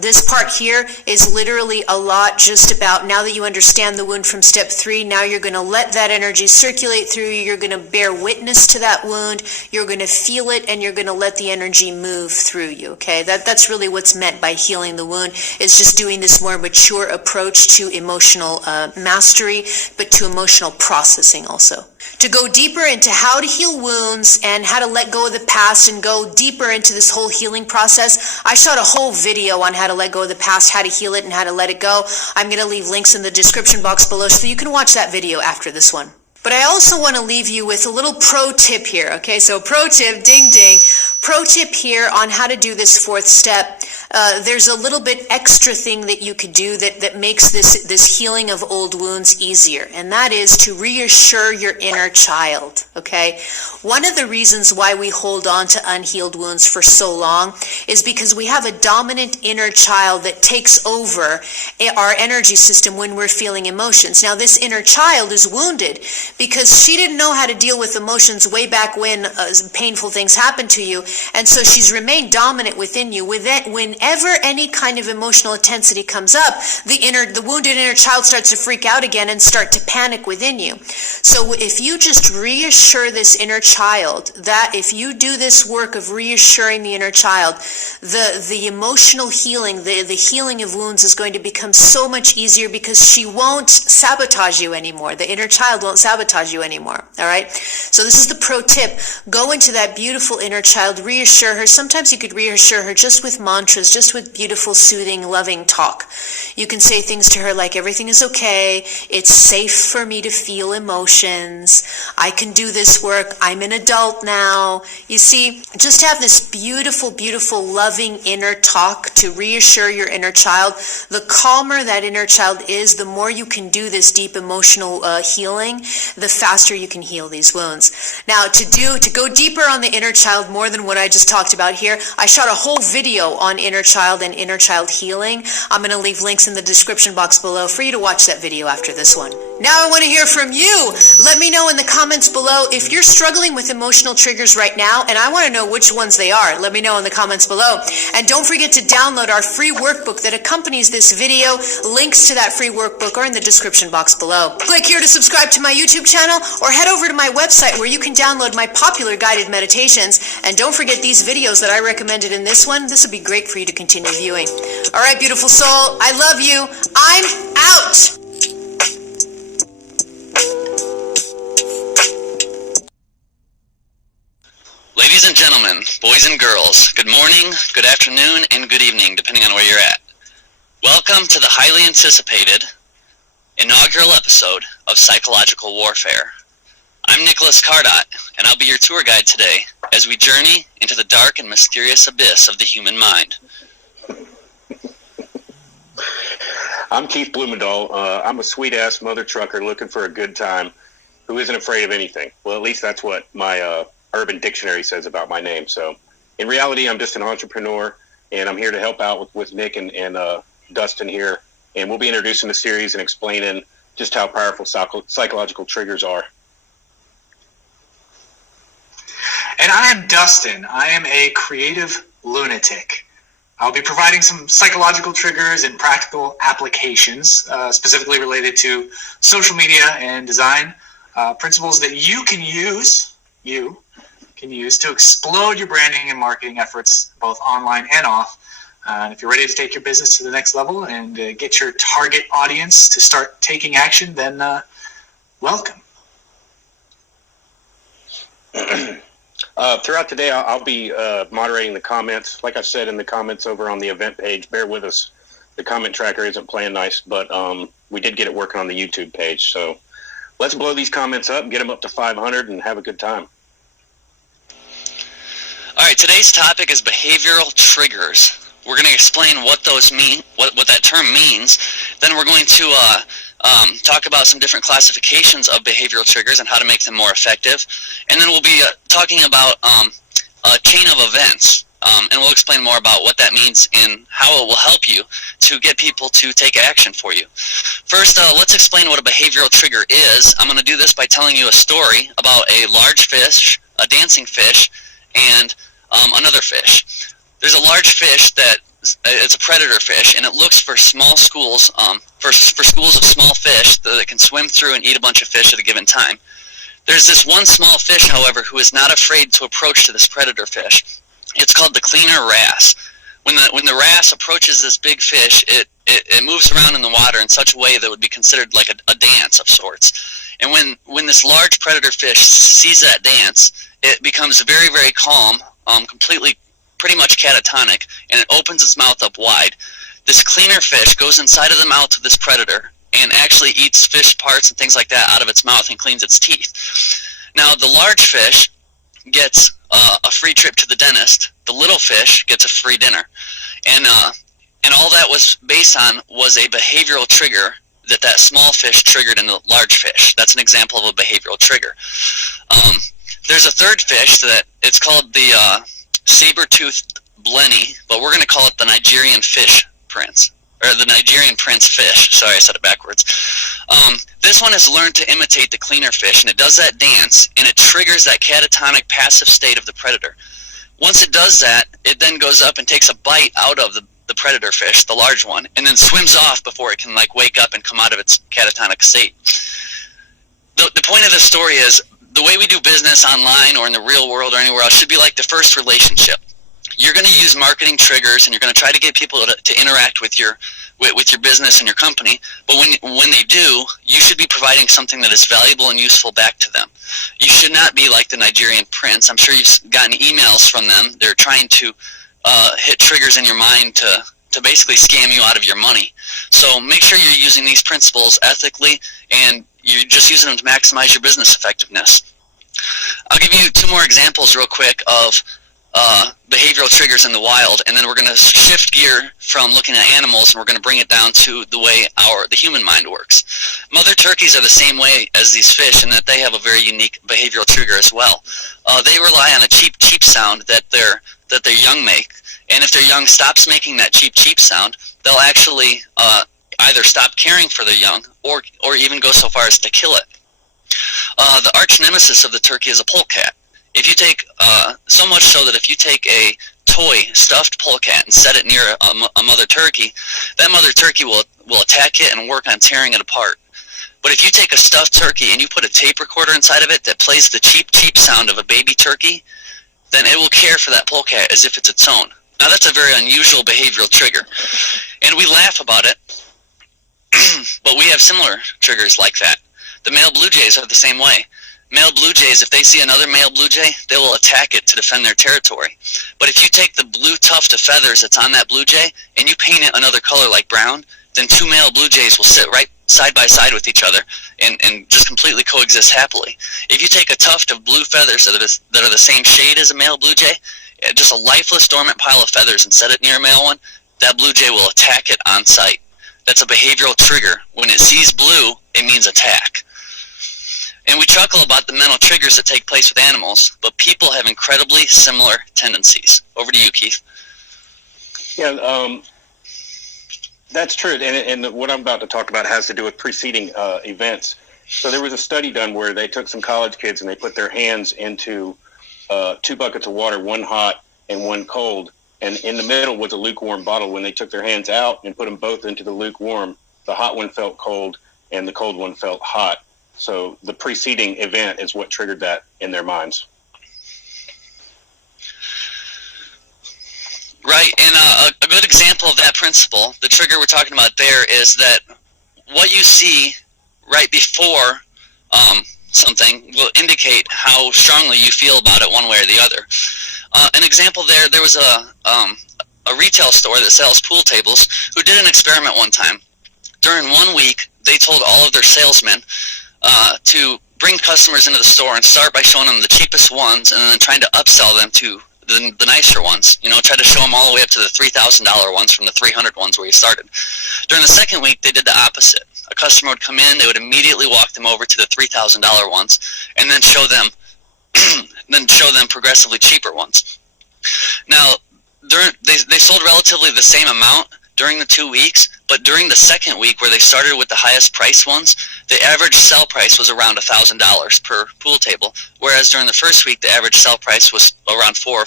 this part here is literally a lot just about, now that you understand the wound from step 3, now you're going to let that energy circulate through you. You're going to bear witness to that wound. You're going to feel it, and you're going to let the energy move through you, okay? That's really what's meant by healing the wound, is just doing this more mature approach to emotional mastery, but to emotional processing also. To go deeper into how to heal wounds and how to let go of the past and go deeper into this whole healing process, I shot a whole video on how to let go of the past, how to heal it, and how to let it go. I'm going to leave links in the description box below so you can watch that video after this one. But I also want to leave you with a little pro tip here, okay? So pro tip, ding ding, pro tip here on how to do this 4th step. There's a little bit extra thing that you could do that makes this healing of old wounds easier, and that is to reassure your inner child, okay? One of the reasons why we hold on to unhealed wounds for so long is because we have a dominant inner child that takes over our energy system when we're feeling emotions. Now, this inner child is wounded because she didn't know how to deal with emotions way back when painful things happened to you, and so she's remained dominant within you. Whenever any kind of emotional intensity comes up, the wounded inner child starts to freak out again and start to panic within you. So if you just reassure this inner child, that if you do this work of reassuring the inner child, the emotional healing, the healing of wounds is going to become so much easier because she won't sabotage you anymore. The inner child won't sabotage you anymore, all right? So this is the pro tip. Go into that beautiful inner child, reassure her. Sometimes you could reassure her just with mantras, just with beautiful, soothing, loving talk. You can say things to her like, everything is okay, it's safe for me to feel emotions, I can do this work, I'm an adult now. You see, just have this beautiful, beautiful, loving inner talk to reassure your inner child. The calmer that inner child is, the more you can do this deep emotional healing, the faster you can heal these wounds. Now, to go deeper on the inner child, more than what I just talked about here, I shot a whole video on inner child and inner child healing. I'm going to leave links in the description box below for you to watch that video after this one. Now I want to hear from you. Let me know in the comments below if you're struggling with emotional triggers right now, and I want to know which ones they are. Let me know in the comments below. And don't forget to download our free workbook that accompanies this video. Links to that free workbook are in the description box below. Click here to subscribe to my YouTube channel, or head over to my website where you can download my popular guided meditations. And don't forget these videos that I recommended in this one. This would be great for you to continue viewing. All right, beautiful soul, I love you. I'm out. Ladies and gentlemen, boys and girls, good morning, good afternoon, and good evening, depending on where you're at. Welcome to the highly anticipated inaugural episode of Psychological Warfare. I'm Nicholas Cardot, and I'll be your tour guide today as we journey into the dark and mysterious abyss of the human mind. I'm Keith Blumendahl. I'm a sweet-ass mother trucker looking for a good time who isn't afraid of anything. Well, at least that's what my Urban Dictionary says about my name. So in reality, I'm just an entrepreneur, and I'm here to help out with Nick and Dustin here. And we'll be introducing the series and explaining just how powerful psychological triggers are. And I am Dustin. I am a creative lunatic. I'll be providing some psychological triggers and practical applications, specifically related to social media and design, principles that you can use to explode your branding and marketing efforts, both online and off. And if you're ready to take your business to the next level and get your target audience to start taking action, then welcome. Throughout today, I'll be moderating the comments. Like I said in the comments over on the event page, bear with us. The comment tracker isn't playing nice, but we did get it working on the YouTube page. So let's blow these comments up and get them up to 500 and have a good time. All right, today's topic is behavioral triggers. We're going to explain what those mean, what that term means. Then we're going to talk about some different classifications of behavioral triggers and how to make them more effective. And then we'll be talking about a chain of events, and we'll explain more about what that means and how it will help you to get people to take action for you. First, let's explain what a behavioral trigger is. I'm going to do this by telling you a story about a large fish, a dancing fish, and another fish. There's a large fish that it's a predator fish, and it looks for small schools, for schools of small fish that it can swim through and eat a bunch of fish at a given time. There's this one small fish, however, who is not afraid to approach to this predator fish. It's called the cleaner wrasse. When the wrasse approaches this big fish, it moves around in the water in such a way that would be considered like a dance of sorts. And when this large predator fish sees that dance, it becomes very, very calm, completely pretty much catatonic, and it opens its mouth up wide. This cleaner fish goes inside of the mouth of this predator and actually eats fish parts and things like that out of its mouth and cleans its teeth. Now, the large fish gets a free trip to the dentist. The little fish gets a free dinner. And all that was based on was a behavioral trigger that small fish triggered in the large fish. That's an example of a behavioral trigger. There's a third fish that it's called the saber-toothed blenny, but we're going to call it the Nigerian fish prince, or the Nigerian prince fish. Sorry, I said it backwards. This one has learned to imitate the cleaner fish, and it does that dance, and it triggers that catatonic passive state of the predator. Once it does that, it then goes up and takes a bite out of the predator fish, the large one, and then swims off before it can wake up and come out of its catatonic state. The point of this story is the way we do business online or in the real world or anywhere else should be like the first relationship. You're going to use marketing triggers, and you're going to try to get people to interact with your business and your company. But when they do, you should be providing something that is valuable and useful back to them. You should not be like the Nigerian prince. I'm sure you've gotten emails from them. They're trying to hit triggers in your mind to basically scam you out of your money. So make sure you're using these principles ethically, and you're just using them to maximize your business effectiveness. I'll give you two more examples real quick of behavioral triggers in the wild, and then we're going to shift gear from looking at animals, and we're going to bring it down to the way the human mind works. Mother turkeys are the same way as these fish in that they have a very unique behavioral trigger as well. They rely on a cheep, cheep sound that their young make, and if their young stops making that cheep, cheep sound, they'll actually either stop caring for their young or even go so far as to kill it. The arch nemesis of the turkey is a polecat. If you take, so much so that if you take a toy stuffed polecat and set it near a mother turkey, that mother turkey will attack it and work on tearing it apart. But if you take a stuffed turkey and you put a tape recorder inside of it that plays the cheep, cheep sound of a baby turkey, then it will care for that polecat as if it's its own. Now that's a very unusual behavioral trigger, and we laugh about it, but we have similar triggers like that. The male blue jays are the same way. Male blue jays, if they see another male blue jay, they will attack it to defend their territory. But if you take the blue tuft of feathers that's on that blue jay and you paint it another color like brown, then two male blue jays will sit right side by side with each other and just completely coexist happily. If you take a tuft of blue feathers that are the same shade as a male blue jay, just a lifeless dormant pile of feathers, and set it near a male one, that blue jay will attack it on sight. That's a behavioral trigger. When it sees blue, it means attack. And we chuckle about the mental triggers that take place with animals, but people have incredibly similar tendencies. Over to you, Keith. Yeah, that's true. And what I'm about to talk about has to do with preceding events. So there was a study done where they took some college kids and they put their hands into 2 buckets of water, one hot and one cold. And in the middle was a lukewarm bottle. When they took their hands out and put them both into the lukewarm, the hot one felt cold and the cold one felt hot. So the preceding event is what triggered that in their minds. Right, and a good example of that principle, the trigger we're talking about there, is that what you see right before something will indicate how strongly you feel about it one way or the other. An example there was a retail store that sells pool tables who did an experiment one time. During 1 week, they told all of their salesmen to bring customers into the store and start by showing them the cheapest ones and then trying to upsell them to the nicer ones. Try to show them all the way up to the $3,000 ones from the 300 ones where you started. During the second week, they did the opposite. A customer would come in, they would immediately walk them over to the $3,000 ones and then show them progressively cheaper ones. Now, they sold relatively the same amount during the 2 weeks, but during the second week where they started with the highest price ones, the average sell price was around $1,000 per pool table, whereas during the first week the average sell price was around $400 or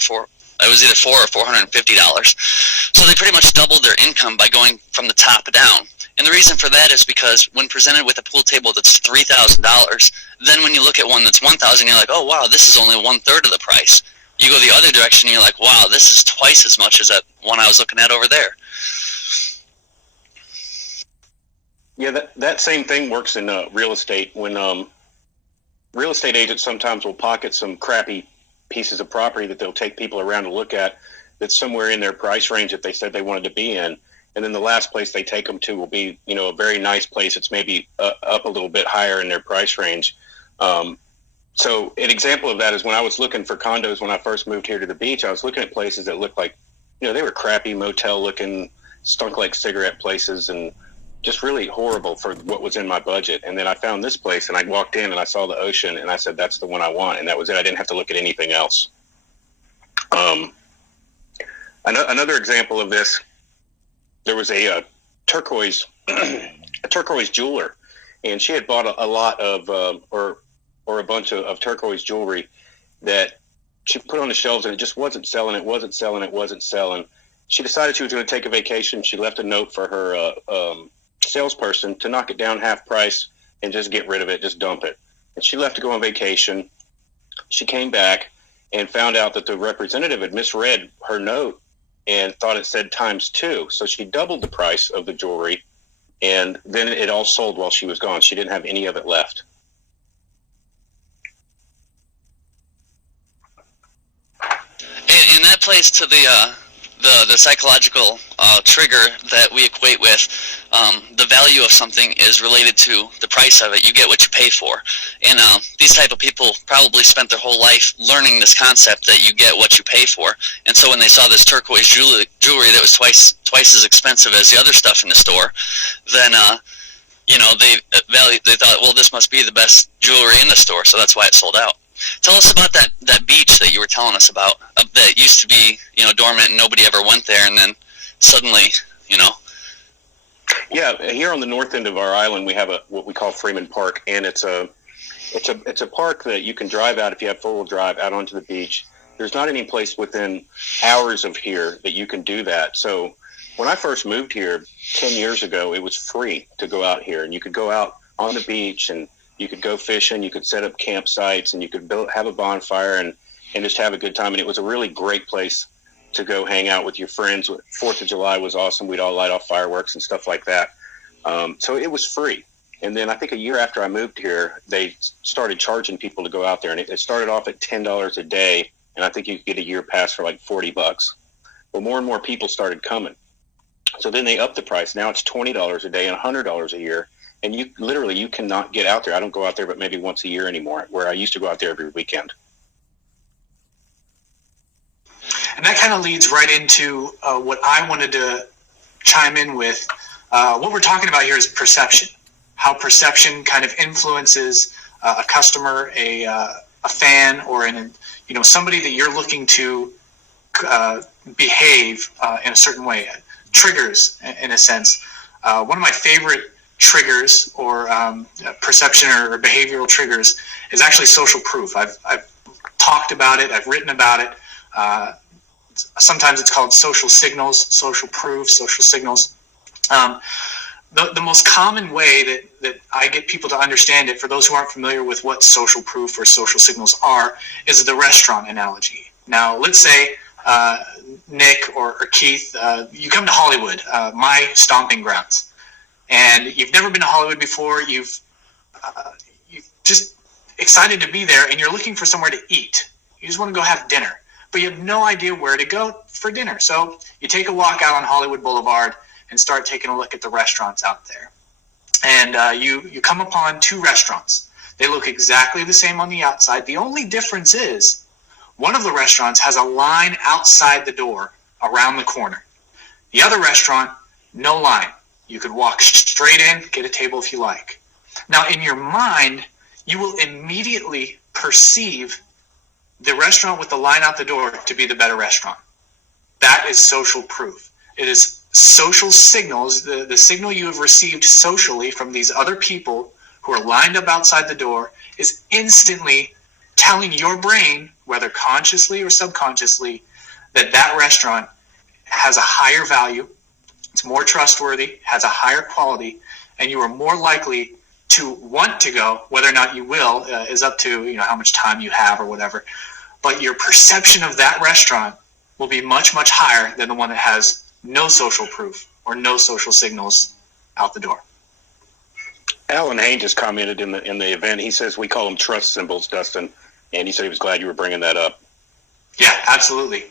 $450. So they pretty much doubled their income by going from the top down. And the reason for that is because when presented with a pool table that's $3,000, then when you look at one that's $1,000, you're like, oh wow, this is only 1/3 of the price. You go the other direction and you're like, wow, this is twice as much as that one I was looking at over there. Yeah, that same thing works in real estate. When real estate agents sometimes will pocket some crappy pieces of property that they'll take people around to look at that's somewhere in their price range that they said they wanted to be in. And then the last place they take them to will be, a very nice place. It's maybe up a little bit higher in their price range. So an example of that is when I was looking for condos when I first moved here to the beach, I was looking at places that looked like, they were crappy motel looking, stunk like cigarette places and just really horrible for what was in my budget. And then I found this place and I walked in and I saw the ocean and I said, that's the one I want. And that was it. I didn't have to look at anything else. Another example of this, there was a turquoise jeweler, and she had bought a lot of, or a bunch of turquoise jewelry that she put on the shelves and it just wasn't selling. It wasn't selling. She decided she was going to take a vacation. She left a note for her salesperson to knock it down half price and just get rid of it, just dump it. And she left to go on vacation. She came back and found out that the representative had misread her note and thought it said ×2. So she doubled the price of the jewelry, and then it all sold while she was gone. She didn't have any of it left. And that plays to the psychological trigger that we equate with the value of something is related to the price of it. You get what you pay for. And these type of people probably spent their whole life learning this concept that you get what you pay for. And so when they saw this turquoise jewelry that was twice as expensive as the other stuff in the store, then they thought, well, this must be the best jewelry in the store, so that's why it sold out. Tell us about that beach that you were telling us about that used to be, dormant and nobody ever went there, and then suddenly, Yeah, here on the north end of our island, we have what we call Freeman Park, and it's a park that you can drive out if you have four-wheel drive out onto the beach. There's not any place within hours of here that you can do that. So when I first moved here 10 years ago, it was free to go out here, and you could go out on the beach and you could go fishing, you could set up campsites, and you could have a bonfire and just have a good time. And it was a really great place to go hang out with your friends. 4th of July was awesome. We'd all light off fireworks and stuff like that. So it was free. And then I think a year after I moved here, they started charging people to go out there. And it started off at $10 a day, and I think you could get a year pass for like $40. Well, more and more people started coming. So then they upped the price. Now it's $20 a day and $100 a year. and you cannot get out there. I don't go out there but maybe once a year anymore, where I used to go out there every weekend. And that kind of leads right into what I wanted to chime in with. What we're talking about here is perception, how perception kind of influences a customer, a fan, or somebody that you're looking to behave in a certain way. Triggers, in a sense. One of my favorite triggers or perception or behavioral triggers is actually social proof. I've talked about it. I've written about it. Sometimes it's called social signals, social proof, social signals. The most common way that I get people to understand it, for those who aren't familiar with what social proof or social signals are, is the restaurant analogy. Now, let's say Nick or Keith, you come to Hollywood, my stomping grounds, and you've never been to Hollywood before. You've just excited to be there, and you're looking for somewhere to eat. You just want to go have dinner, but you have no idea where to go for dinner. So you take a walk out on Hollywood Boulevard and start taking a look at the restaurants out there. And you come upon two restaurants. They look exactly the same on the outside. The only difference is one of the restaurants has a line outside the door around the corner. The other restaurant, no line. You could walk straight in, get a table if you like. Now, in your mind, you will immediately perceive the restaurant with the line out the door to be the better restaurant. That is social proof. It is social signals, the signal you have received socially from these other people who are lined up outside the door is instantly telling your brain, whether consciously or subconsciously, that that restaurant has a higher value, it's more trustworthy, has a higher quality, and you are more likely to want to go. Whether or not you will is up to how much time you have or whatever. But your perception of that restaurant will be much, much higher than the one that has no social proof or no social signals out the door. Alan Hain just commented in the event. He says we call them trust symbols, Dustin, and he said he was glad you were bringing that up. Yeah, absolutely.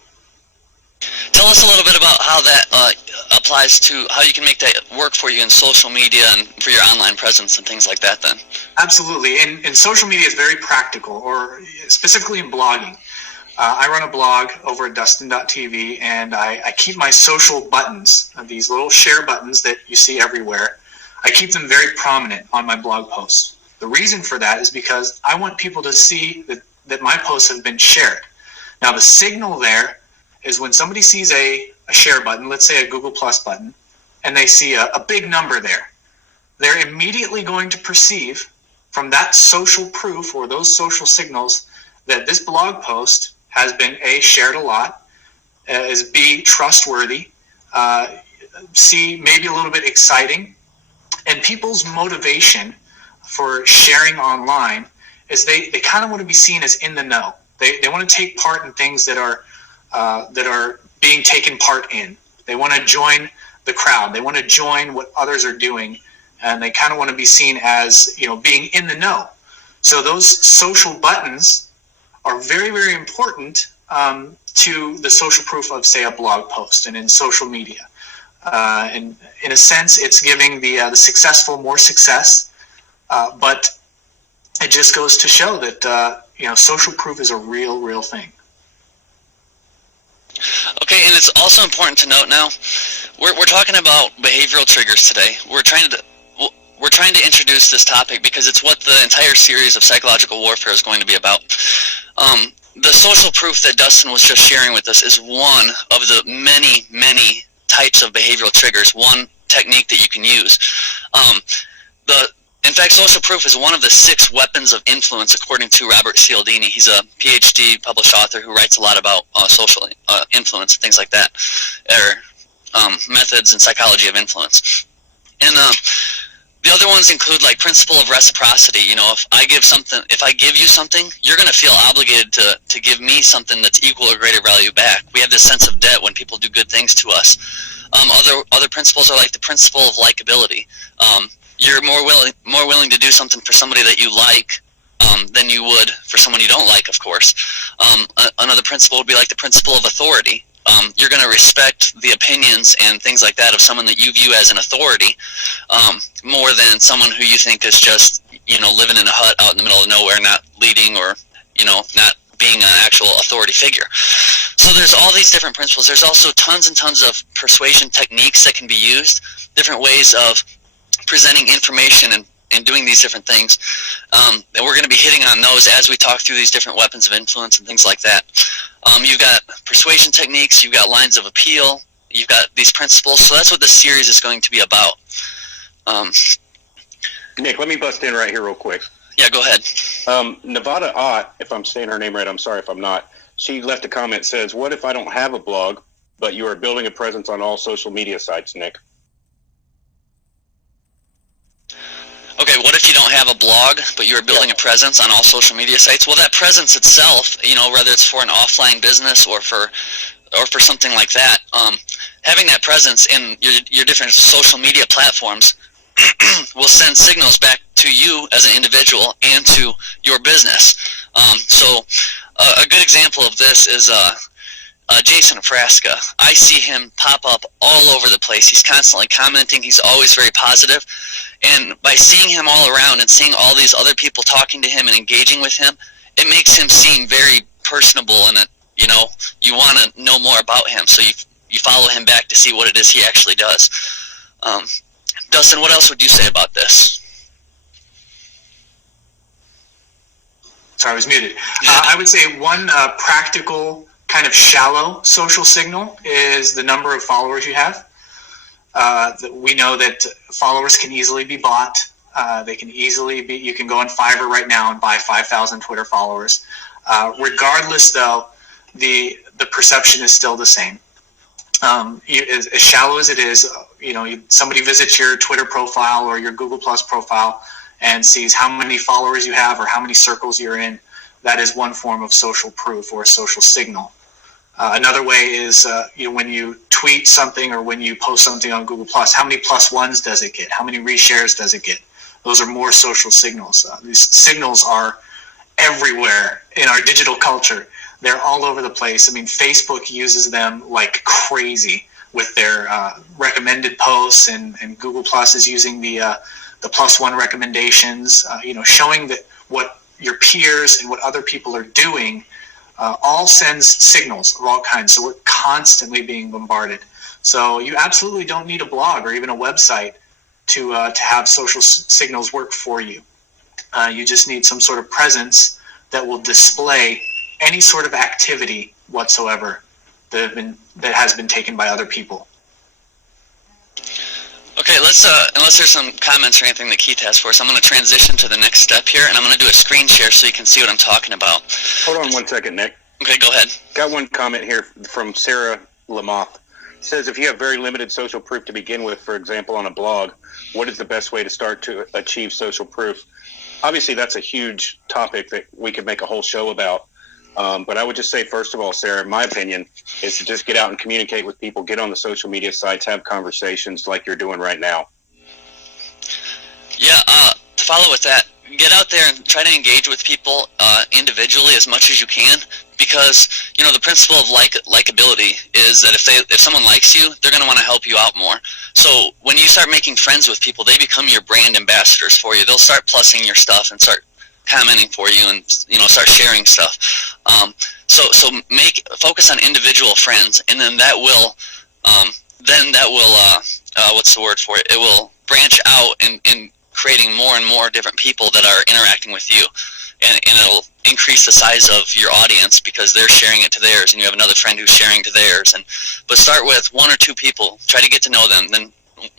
Tell us a little bit about how that applies to how you can make that work for you in social media and for your online presence and things like that then. Absolutely. And social media is very practical, or specifically in blogging. I run a blog over at Dustin.tv, and I keep my social buttons, these little share buttons that you see everywhere. I keep them very prominent on my blog posts. The reason for that is because I want people to see that my posts have been shared. Now, the signal there is when somebody sees a share button, let's say a Google Plus button, and they see a big number there, they're immediately going to perceive from that social proof or those social signals that this blog post has been A, shared a lot, is B, trustworthy, C, maybe a little bit exciting. And people's motivation for sharing online is they kind of want to be seen as in the know. They want to take part in things that are being taken part in. They want to join the crowd. They want to join what others are doing, and they kind of want to be seen as being in the know. So those social buttons are very, very important to the social proof of, say, a blog post and in social media. And in a sense, it's giving the successful more success, but it just goes to show that social proof is a real thing. Okay, and it's also important to note now, we're talking about behavioral triggers today. We're trying to introduce this topic because it's what the entire series of psychological warfare is going to be about. The social proof that Dustin was just sharing with us is one of the many types of behavioral triggers, one technique that you can use. In fact, social proof is one of the 6 weapons of influence, according to Robert Cialdini. He's a PhD published author who writes a lot about social influence and things like that, or methods and psychology of influence. And the other ones include like principle of reciprocity. If I give you something, you're going to feel obligated to give me something that's equal or greater value back. We have this sense of debt when people do good things to us. Other principles are like the principle of likability. You're more willing to do something for somebody that you like than you would for someone you don't like, of course. Another principle would be like the principle of authority. you're going to respect the opinions and things like that of someone that you view as an authority, more than someone who you think is just, living in a hut out in the middle of nowhere, not leading or, not being an actual authority figure. So there's all these different principles. There's also tons and tons of persuasion techniques that can be used, different ways of presenting information and doing these different things. And we're going to be hitting on those as we talk through these different weapons of influence and things like that. You've got persuasion techniques, you've got lines of appeal, you've got these principles. So that's what this series is going to be about. Nick, let me bust in right here real quick. Yeah, go ahead. Nevada Ott, if I'm saying her name right, I'm sorry if I'm not. She left a comment, says, what if I don't have a blog, but you are building a presence on all social media sites, Nick? Okay, what if you don't have a blog, but you're building a presence on all social media sites? Well, that presence itself, whether it's for an offline business or for something like that, having that presence in your different social media platforms will send signals back to you as an individual and to your business. So a good example of this is Jason Frasca. I see him pop up all over the place. He's constantly commenting. He's always very positive. And by seeing him all around and seeing all these other people talking to him and engaging with him, it makes him seem very personable, and you want to know more about him. So you follow him back to see what it is he actually does. Dustin, what else would you say about this? Sorry, I was muted. I would say one practical kind of shallow social signal is the number of followers you have. We know that followers can easily be bought. They can easily be. You can go on Fiverr right now and buy 5,000 Twitter followers. Regardless, though, the perception is still the same. As shallow as it is, somebody visits your Twitter profile or your Google Plus profile and sees how many followers you have or how many circles you're in. That is one form of social proof or a social signal. Another way is, when you tweet something or when you post something on Google Plus, how many plus ones does it get? How many reshares does it get? Those are more social signals. These signals are everywhere in our digital culture. They're all over the place. I mean, Facebook uses them like crazy with their recommended posts, and Google Plus is using the plus one recommendations, showing that what your peers and what other people are doing all sends signals of all kinds. So we're constantly being bombarded. So you absolutely don't need a blog or even a website to have social signals work for you. You just need some sort of presence that will display any sort of activity whatsoever that has been taken by other people. Okay, let's unless there's some comments or anything that Keith has for us, I'm going to transition to the next step here, and I'm going to do a screen share so you can see what I'm talking about. Hold on one second, Nick. Okay, go ahead. Got one comment here from Sarah Lamoth. Says, if you have very limited social proof to begin with, for example, on a blog, what is the best way to start to achieve social proof? Obviously, that's a huge topic that we could make a whole show about. But I would just say, first of all, Sarah, in my opinion, is to just get out and communicate with people, get on the social media sites, have conversations like you're doing right now. Yeah, to follow with that, get out there and try to engage with people individually as much as you can, because the principle of likability is that if someone likes you, they're going to want to help you out more. So when you start making friends with people, they become your brand ambassadors for you. They'll start plussing your stuff and start commenting for you, and start sharing stuff. So focus on individual friends, and then that will what's the word for it? It will branch out in creating more and more different people that are interacting with you, and it'll increase the size of your audience because they're sharing it to theirs, and you have another friend who's sharing to theirs. But start with one or two people, try to get to know them, then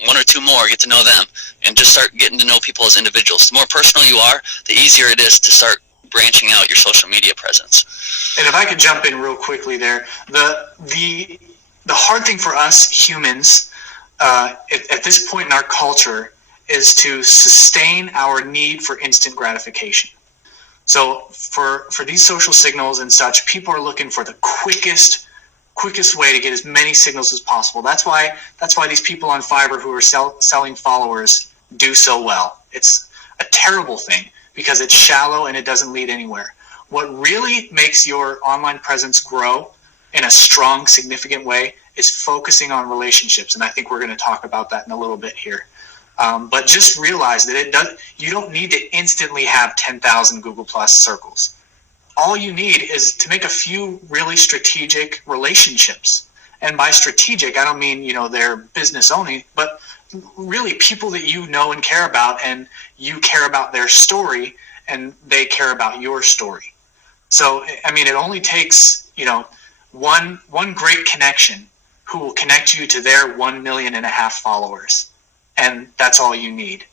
one or two more, get to know them, and just start getting to know people as individuals. The more personal you are, the easier it is to start branching out your social media presence. And if I could jump in real quickly there, the hard thing for us humans at this point in our culture is to sustain our need for instant gratification. So for these social signals and such, people are looking for the quickest way to get as many signals as possible. That's why these people on Fiverr who are selling followers do so well. It's a terrible thing because it's shallow and it doesn't lead anywhere. What really makes your online presence grow in a strong, significant way is focusing on relationships. And I think we're going to talk about that in a little bit here. But just realize that you don't need to instantly have 10,000 Google Plus circles. All you need is to make a few really strategic relationships. And by strategic, I don't mean, they're business only, but really people that you know and care about, and you care about their story and they care about your story. So, I mean, it only takes, one great connection who will connect you to their 1.5 million followers. And that's all you need.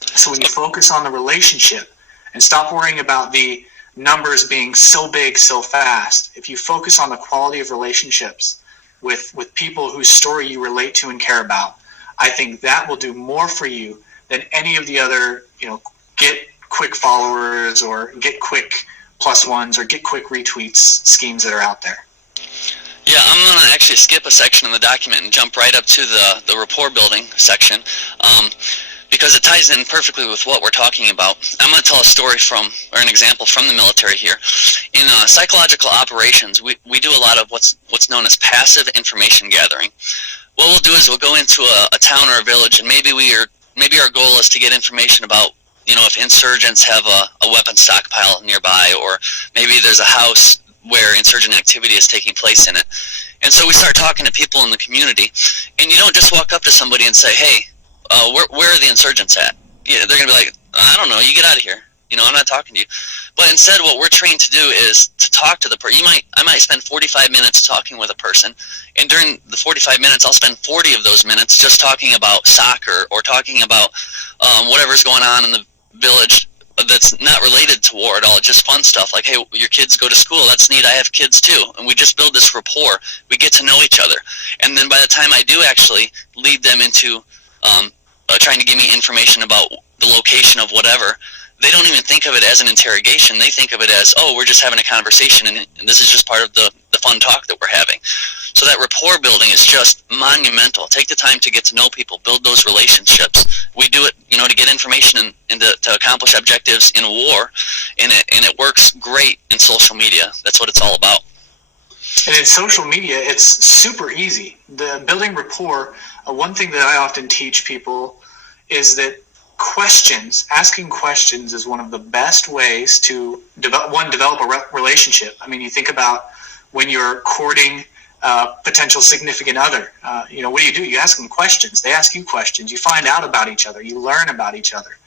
So when you focus on the relationship and stop worrying about the numbers being so big so fast, if you focus on the quality of relationships with people whose story you relate to and care about, I think that will do more for you than any of the other, get quick followers or get quick +1s or get quick retweets schemes that are out there. Yeah, I'm going to actually skip a section in the document and jump right up to the rapport building section, because it ties in perfectly with what we're talking about. I'm going to tell a story or an example from the military here. In psychological operations, we do a lot of what's known as passive information gathering. What we'll do is we'll go into a town or a village, and maybe our goal is to get information about, if insurgents have a weapon stockpile nearby, or maybe there's a house where insurgent activity is taking place in it. And so we start talking to people in the community, and you don't just walk up to somebody and say, hey, where are the insurgents at? Yeah, they're going to be like, I don't know, you get out of here. I'm not talking to you. But instead, what we're trained to do is to talk to the person. I might spend 45 minutes talking with a person, and during the 45 minutes, I'll spend 40 of those minutes just talking about soccer or talking about whatever's going on in the village that's not related to war at all, just fun stuff like, hey, your kids go to school, that's neat, I have kids too. And we just build this rapport, we get to know each other. And then by the time I do actually lead them into trying to give me information about the location of whatever, they don't even think of it as an interrogation. They think of it as, oh, we're just having a conversation, and this is just part of the fun talk that we're having. So that rapport building is just monumental. Take the time to get to know people, build those relationships. We do it, to get information and to accomplish objectives in a war, and it works great in social media. That's what it's all about. And in social media, it's super easy. The building rapport, one thing that I often teach people is that asking questions is one of the best ways to develop a relationship. I mean, you think about when you're courting a potential significant other, what do? You ask them questions. They ask you questions. You find out about each other. You learn about each other.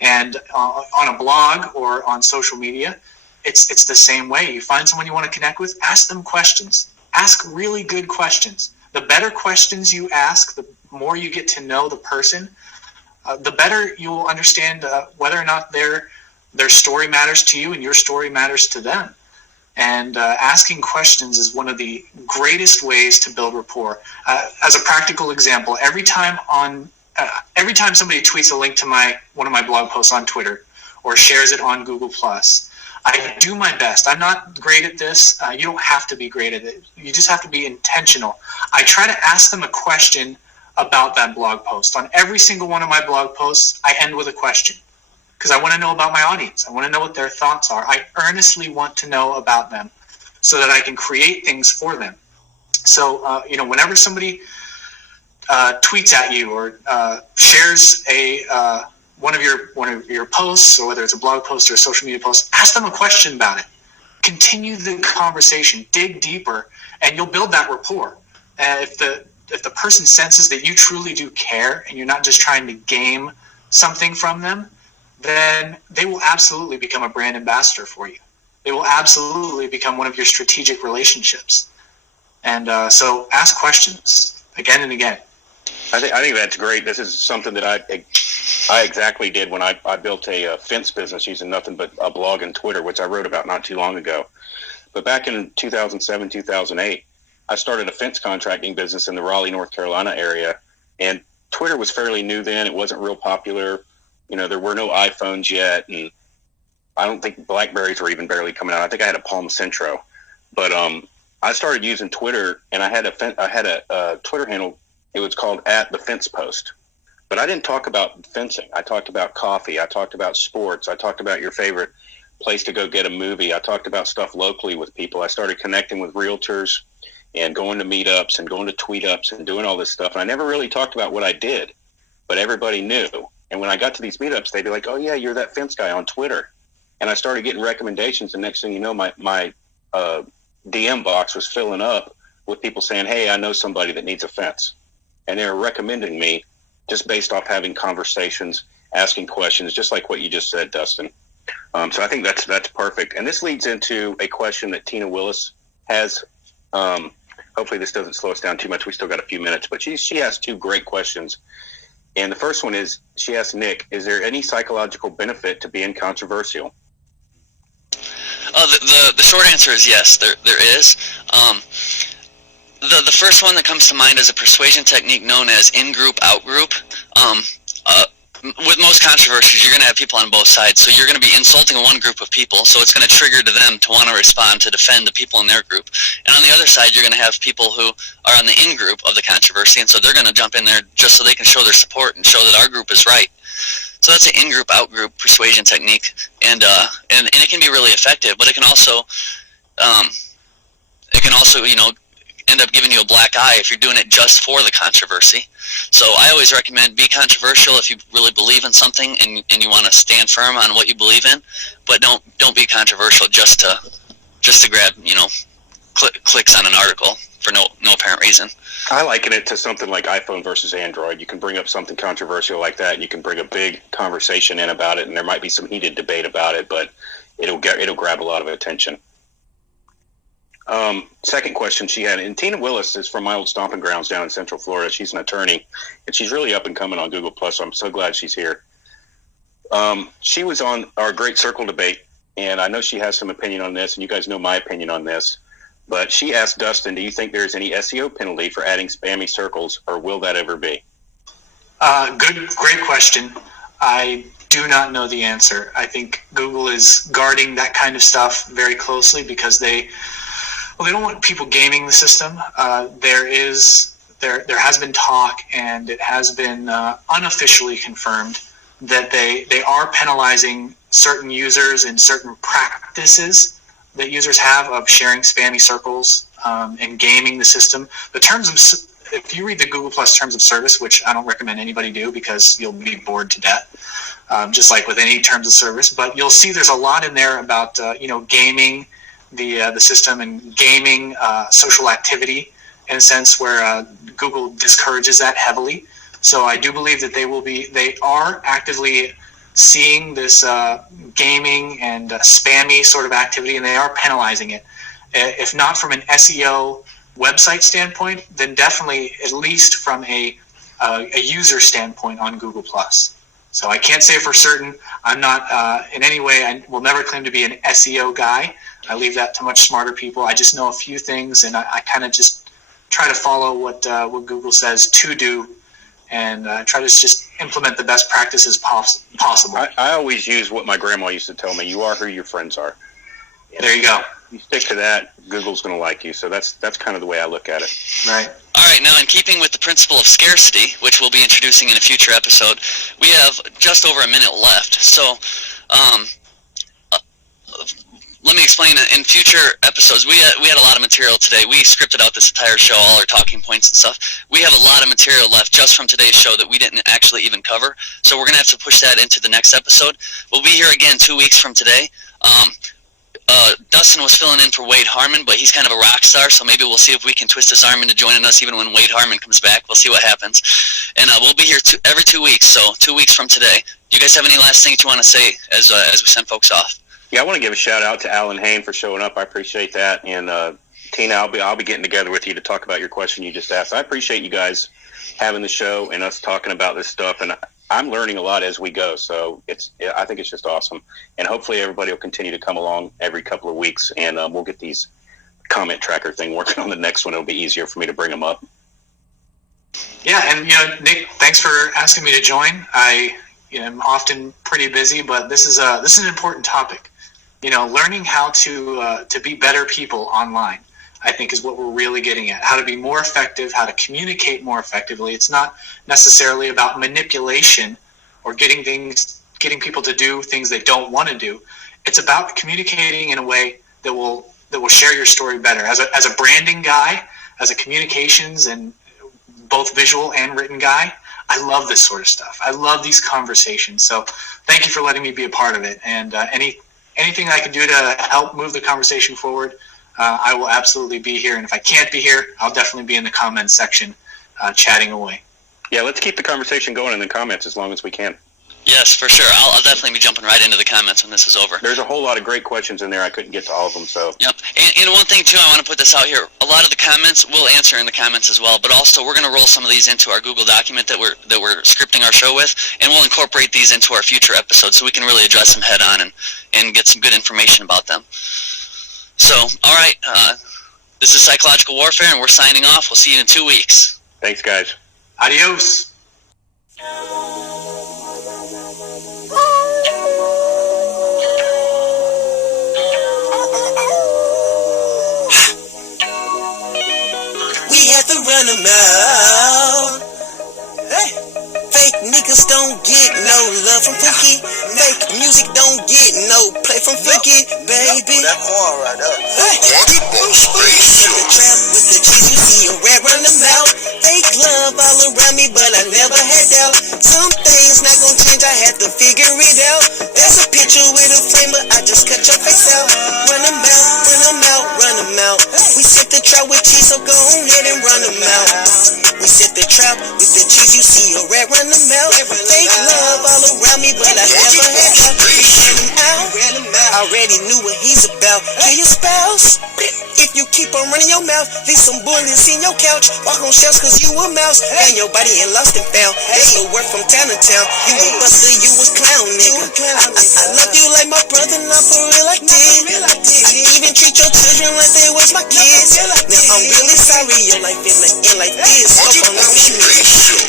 And on a blog or on social media, it's the same way. You find someone you want to connect with, ask them questions. Ask really good questions. The better questions you ask, the more you get to know the person, the better you will understand whether or not their story matters to you and your story matters to them. And asking questions is one of the greatest ways to build rapport. As a practical example, every time somebody tweets a link to one of my blog posts on Twitter or shares it on Google+, I do my best. I'm not great at this. You don't have to be great at it. You just have to be intentional. I try to ask them a question about that blog post. On every single one of my blog posts, I end with a question because I want to know about my audience. I want to know what their thoughts are. I earnestly want to know about them so that I can create things for them. So, whenever somebody tweets at you or shares one of your posts, or whether it's a blog post or a social media post, ask them a question about it. Continue the conversation, dig deeper, and you'll build that rapport. If the person senses that you truly do care and you're not just trying to game something from them, then they will absolutely become a brand ambassador for you. They will absolutely become one of your strategic relationships. And so ask questions again and again. I think that's great. This is something that I exactly did when I built a fence business using nothing but a blog and Twitter, which I wrote about not too long ago. But back in 2007, 2008, I started a fence contracting business in the Raleigh, North Carolina area, and Twitter was fairly new then. It wasn't real popular. There were no iPhones yet, and I don't think Blackberries were even barely coming out. I think I had a Palm Centro. But I started using Twitter, and I had a Twitter handle. It was called @TheFencePost. But I didn't talk about fencing. I talked about coffee. I talked about sports. I talked about your favorite place to go get a movie. I talked about stuff locally with people. I started connecting with realtors and going to meetups and going to tweet ups and doing all this stuff. And I never really talked about what I did, but everybody knew. And when I got to these meetups, they'd be like, oh yeah, you're that fence guy on Twitter. And I started getting recommendations. And next thing you know, my DM box was filling up with people saying, hey, I know somebody that needs a fence. And they were recommending me just based off having conversations, asking questions, just like what you just said, Dustin. So I think that's perfect. And this leads into a question that Tina Willis has. Hopefully this doesn't slow us down too much. We still got a few minutes, but she asked two great questions. And the first one is, she asked Nick, is there any psychological benefit to being controversial? The short answer is yes, there is. The first one that comes to mind is a persuasion technique known as in-group, out-group. With most controversies, you're going to have people on both sides. So you're going to be insulting one group of people, so it's going to trigger to them to want to respond to defend the people in their group. And on the other side, you're going to have people who are on the in-group of the controversy, and so they're going to jump in there just so they can show their support and show that our group is right. So that's an in-group, out-group persuasion technique, and it can be really effective, but it can also end up giving you a black eye if you're doing it just for the controversy. So I always recommend be controversial if you really believe in something and you want to stand firm on what you believe in, but don't be controversial just to grab clicks on an article for no apparent reason. I liken it to something like iPhone versus Android. You can bring up something controversial like that, and you can bring a big conversation in about it, and there might be some heated debate about it, but it'll grab a lot of attention. Second question she had, and Tina Willis is from my old stomping grounds down in Central Florida. She's an attorney, and she's really up and coming on Google+, so I'm so glad she's here. She was on our Great Circle debate, and I know she has some opinion on this, and you guys know my opinion on this, but she asked Dustin, do you think there's any SEO penalty for adding spammy circles, or will that ever be? Great question. I do not know the answer. I think Google is guarding that kind of stuff very closely because they don't want people gaming the system. There has been talk, and it has been unofficially confirmed that they are penalizing certain users and certain practices that users have of sharing spammy circles and gaming the system. If you read the Google Plus terms of service, which I don't recommend anybody do because you'll be bored to death, just like with any terms of service, but you'll see there's a lot in there about gaming the system and gaming social activity in a sense where Google discourages that heavily. So I do believe that they are actively seeing this gaming and spammy sort of activity, and they are penalizing it. If not from an SEO website standpoint, then definitely at least from a user standpoint on Google+. So I can't say for certain. I'm not in any way, I will never claim to be an SEO guy. I leave that to much smarter people. I just know a few things, and I kind of just try to follow what Google says to do, and try to just implement the best practices possible. I always use what my grandma used to tell me: you are who your friends are. There you go. You stick to that, Google's going to like you. So that's kind of the way I look at it. Right. All right, now in keeping with the principle of scarcity, which we'll be introducing in a future episode, we have just over a minute left. So let me explain. In future episodes, we had a lot of material today. We scripted out this entire show, all our talking points and stuff. We have a lot of material left just from today's show that we didn't actually even cover. So we're going to have to push that into the next episode. We'll be here again 2 weeks from today. Dustin was filling in for Wade Harmon, but he's kind of a rock star, so maybe we'll see if we can twist his arm into joining us even when Wade Harmon comes back. We'll see what happens. And we'll be here every 2 weeks, so 2 weeks from today. Do you guys have any last things you want to say as we send folks off? Yeah, I want to give a shout out to Alan Hain for showing up. I appreciate that. And Tina, I'll be getting together with you to talk about your question you just asked. I appreciate you guys having the show and us talking about this stuff, and I'm learning a lot as we go, so I think it's just awesome. And hopefully everybody will continue to come along every couple of weeks, and we'll get these comment tracker thing working on the next one. It'll be easier for me to bring them up. Yeah, and Nick, thanks for asking me to join. I am often pretty busy, but this is an important topic. Learning how to be better people online, I think, is what we're really getting at. How to be more effective, how to communicate more effectively. It's not necessarily about manipulation or getting people to do things they don't want to do. It's about communicating in a way that will share your story better. As a branding guy, as a communications and both visual and written guy, I love this sort of stuff. I love these conversations. So thank you for letting me be a part of it. And anything I can do to help move the conversation forward, I will absolutely be here. And if I can't be here, I'll definitely be in the comments section chatting away. Yeah, let's keep the conversation going in the comments as long as we can. Yes, for sure. I'll definitely be jumping right into the comments when this is over. There's a whole lot of great questions in there. I couldn't get to all of them, so. Yep. And one thing, too, I want to put this out here. A lot of the comments we'll answer in the comments as well, but also we're going to roll some of these into our Google document that we're scripting our show with, and we'll incorporate these into our future episodes so we can really address them head on and get some good information about them. So, all right. This is Psychological Warfare, and we're signing off. We'll see you in 2 weeks. Thanks, guys. Adios. We had to run them out. Hey. Fake niggas don't get no love from Fookie. Fake music don't get no play from Fookie, baby. That horn right up. Hey. The trap with the cheese, you see a rat run them out. Fake love all around me, but I never had doubt. Some things not gonna change, I had to figure it out. There's a picture with a frame, but I just cut your face out. Run them out, run them out, run them out. We set the trap with cheese, so go ahead and run them out. We set the trap with the cheese, you see a rat run them out. Fake love all around me, but I never had doubt. Ran him out, already knew what he's about. Kill your spouse, if you keep on running your mouth. Leave some bullets in your couch, walk on shelves cause you a mouse. And your body ain't lost and found. They still work from town to town. You a buster, you a clown, nigga. I love you like my brother, not for real like this. I even treat your children like they was my kids. Now I'm really sorry your life is end like this. Hope on our shit.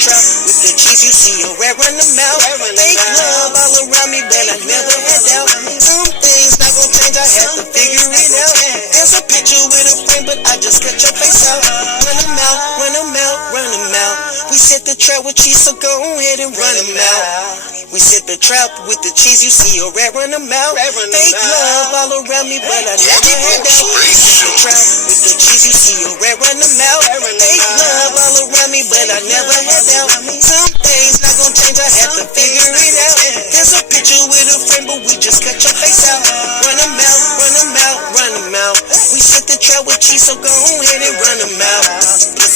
Trap with the cheese, you see a rat run them out. Fake love all around me, but I never had doubt. Some things not gonna change, I had to figure it out. There's a picture with a frame, but I just cut your face out. Run them out, run them out, run them out. We set the trap with cheese, so go ahead and run them out. We set the trap with the cheese, you see a rat run them out. Fake love all around me, but I never had doubt. We set the trap with the cheese, you see a rat run them out. Fake love all around me, but I never had doubt. Some things not gonna change, I had to figure it out. There's a picture with a frame, but we just cut your face out. Run them out, run them out, run them out. We set the trap with cheese, so go ahead and run them out.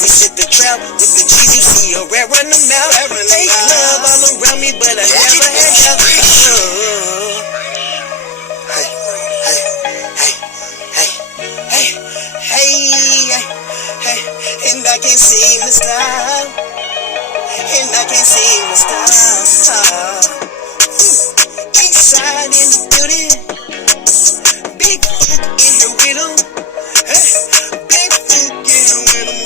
We set the trap with the cheese, you see a rat run them out. Fake love all around me, but I never had doubt. Hey, hey, hey, hey, hey, hey, hey, and I can't seem to stop. And I can't seem to stop. Inside in the building, big foot in the rhythm. Hey, big foot in the rhythm.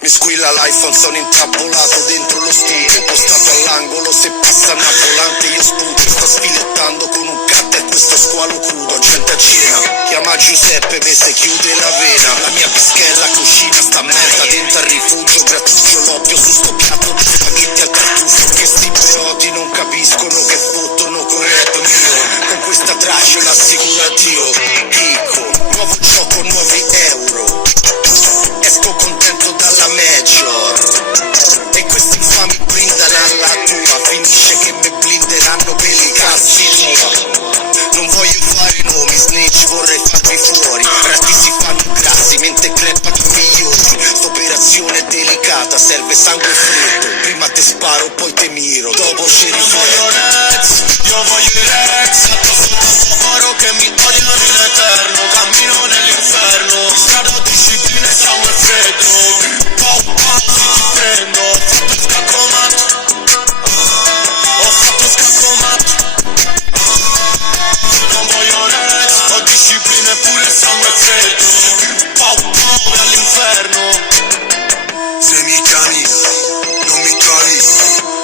Mi squilla l'iPhone, sono intrappolato dentro lo studio, postato all'angolo, se passa una volante io sputo. Sto sfilettando con un cutter questo squalo crudo. Gente a cena, chiama Giuseppe, messe chiude la vena. La mia pischella cucina sta merda dentro al rifugio. Grattuccio l'oppio su sto piatto di spaghetti al tartufo. Che sti peoti non capiscono che fottono corretto mio. Con questa trash io l'assicuro a Dio. Dico, nuovo gioco, nuovi euro. Esco contento dalla major. E questi infami blindano alla tua. Finisce che mi blinderanno per i cazzi tua. Non voglio fare nomi, snitch, vorrei farmi fuori. Frati si fanno grassi mentre crepano migliori. St'operazione è delicata, serve sangue freddo. Prima te sparo, poi te miro, dopo ci rifletto. Io voglio i Rex, addosso oro che mi odiano in eterno. Cammino nell'inferno, strada disciplina e sangue freddo. Pau pau se ti prendo, ho fatto scaccomat. Ho fatto scaccomat. Io non voglio Rex, ho disciplina e pure sangue freddo. Pau pau dall'inferno. Se mi chiami, non mi trovi.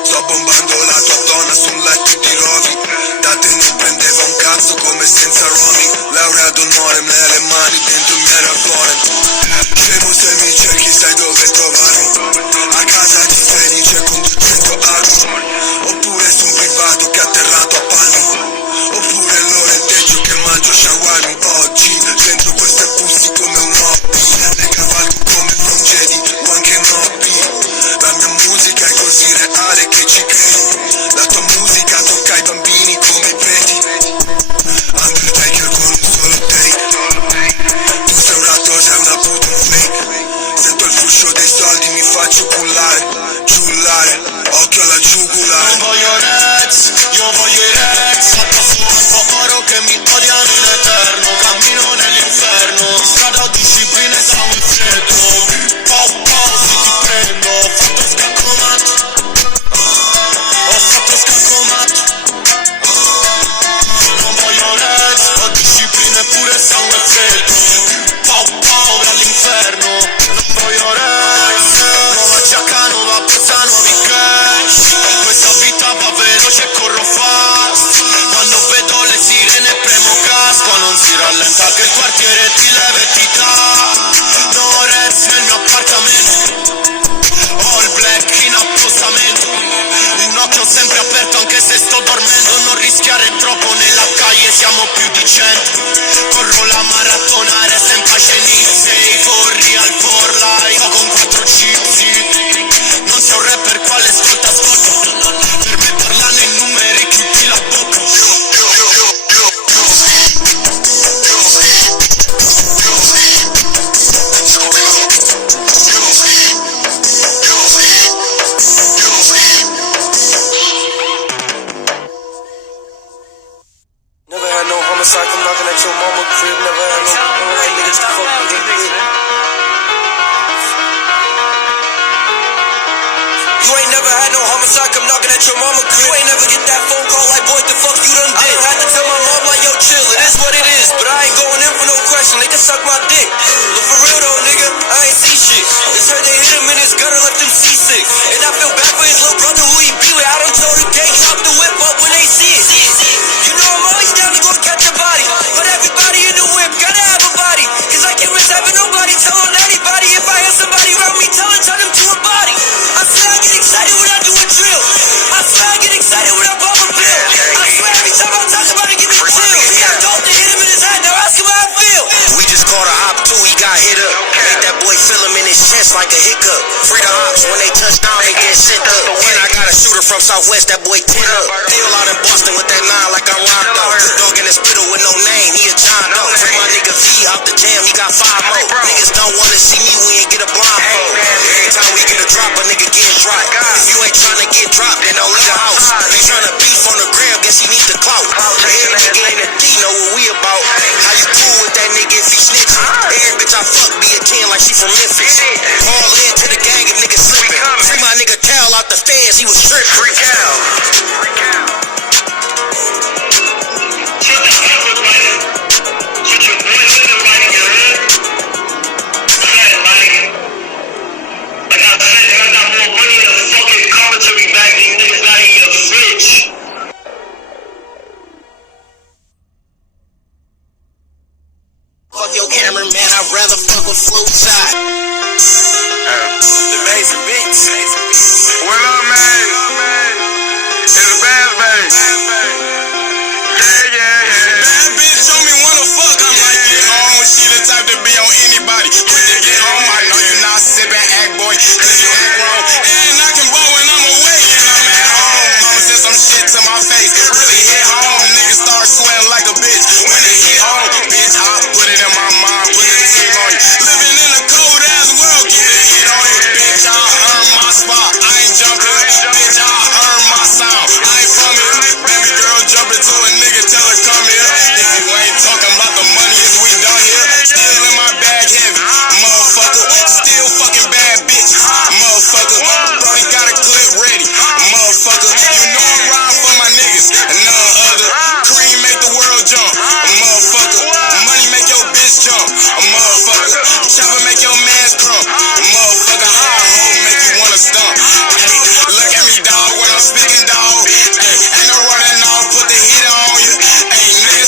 Sto bombando la tua donna sul letto e ti rovi. Da te ne prendeva un ragazzo come senza roaming, laurea d'onore, me le mani dentro il mio reattore. Scemo se mi cerchi sai dove trovarmi, a casa di felice con 200 armi, oppure su un privato che è atterrato a Palmi, oppure l'orenteggio che mangio shawarmi. Oggi dentro queste pussy come un hobby, le cavalco come From Jedi o anche Nobby. La mia musica è così reale che ci credi, la tua musica tocca ai bambini come i preti. Undertaker con un solo take, tu sei un ratto, sei una puta fake. Sento il fruscio dei soldi, mi faccio cullare, giullare, occhio alla giugulare. Non voglio Rex, io voglio i Rex, addosso tanto oro che mi odiano in eterno. Cammino nell'inferno, in strada ho disciplina e sangue freddo. Pau pau se ti prendo, ho fatto scaccomato, ho fatto scaccomato. Non voglio Rex, ho disciplina e pure sangue freddo. Pau pau all'inferno, non voglio Rex. Nuova giacca, nuova borsa, nuovi cash. In questa vita va veloce e corro fast. Quando vedo le sirene premo gas. Qua non si rallenta che il quartiere ti leva e ti dà. No Rex nel mio appartamento, all black in appostamento. Un occhio sempre aperto anche se sto dormendo. Non rischiare troppo nella calle, siamo più di 100. Corro la maratona, resta in pace ni sei. For real, for life, sto con 4 gypsy. Non sei un rapper quale ascolta. Per me parlano in numeri, chiudi la bocca. Never had no homicide come knocking at your mama crib. Never had no like niggas to fuck with their crib. You ain't never had no homicide come knocking at your mama crib. You ain't never get that phone call like, boy, the fuck you done did. I done had to tell my mom like, yo, chill, it is what it is. But I ain't going in for no question, they can suck my dick. But for real though, nigga, I ain't see shit. It's heard they hit him in his gutter, left him seasick. And I feel bad for his little brother who he be with. I done told the gang, chop the whip up when they see it. You know I'm always down to go catch a body. But everybody in the whip gotta have a body. Cause I can't risk having nobody tell on anybody. If I have somebody around me, turn them to a body. I swear I get excited when I do a drill. I swear I get excited when I pop a pill. I swear every time I talk about it, give me chills. He got dope to hit him in his head, now ask him how I feel. We just caught a op too, he got hit up. Made that boy feel him in his chest like a hiccup. Free the ops, when they touch down, they get sent up. And I got a shooter from Southwest, that boy tin up. Deal out in Boston with that 9 like I'm locked up. Good dog in the spittle with no name, he a John Doe. Free my nigga V out the jam, he got 5 more. Niggas don't wanna see me, we ain't get a blindfold. Every time we get a drop, a nigga get dropped. If you ain't tryna get dropped, then don't leave the house. He tryna beef on the gram, guess he need the clout. Every nigga in the D know what we about. How you cool with that nigga if he snitching? Every bitch I fuck be a 10 like she from Memphis. All in to the gang if niggas slipping. Free my nigga Cal out the feds, he was tripping. Free Cal. Fuck your cameraman, I'd rather fuck with Flu Shot. The Mason Beats. What up, man? It's a bad baby. Yeah. Bad bitch show me wanna fuck. I'm like, get on. She the type to be on anybody. Quick to get home. I know you not sipping act boy, cause you act wrong. And I can ball when I'm away and I'm at home. Mama said some shit to my face. Really hit home. Niggas start sweating like a bitch. When they hit home, bitch, I put it in my mind, put the team on you. Living in a cold ass world, get it hit on you. Bitch, I earn my spot. I ain't jumping. Bitch, I earn my sound. I ain't from here. Baby girl jumping to a nigga, tell her come here. If you ain't talking about the money, is we done here? Still in my bag heavy, motherfucker. Still fucking bad bitch, motherfucker. Brody got a clip ready, motherfucker. You know I'm riding for my niggas, and none other. Cream make the world jump, motherfucker. Money make your bitch jump, motherfucker. Chopper make your man crump, motherfucker. High hoe make you wanna stump. Hey, look at me, dog, when I'm speaking, dog. Hey, ain't no running off, put the heat on you. Hey, nigga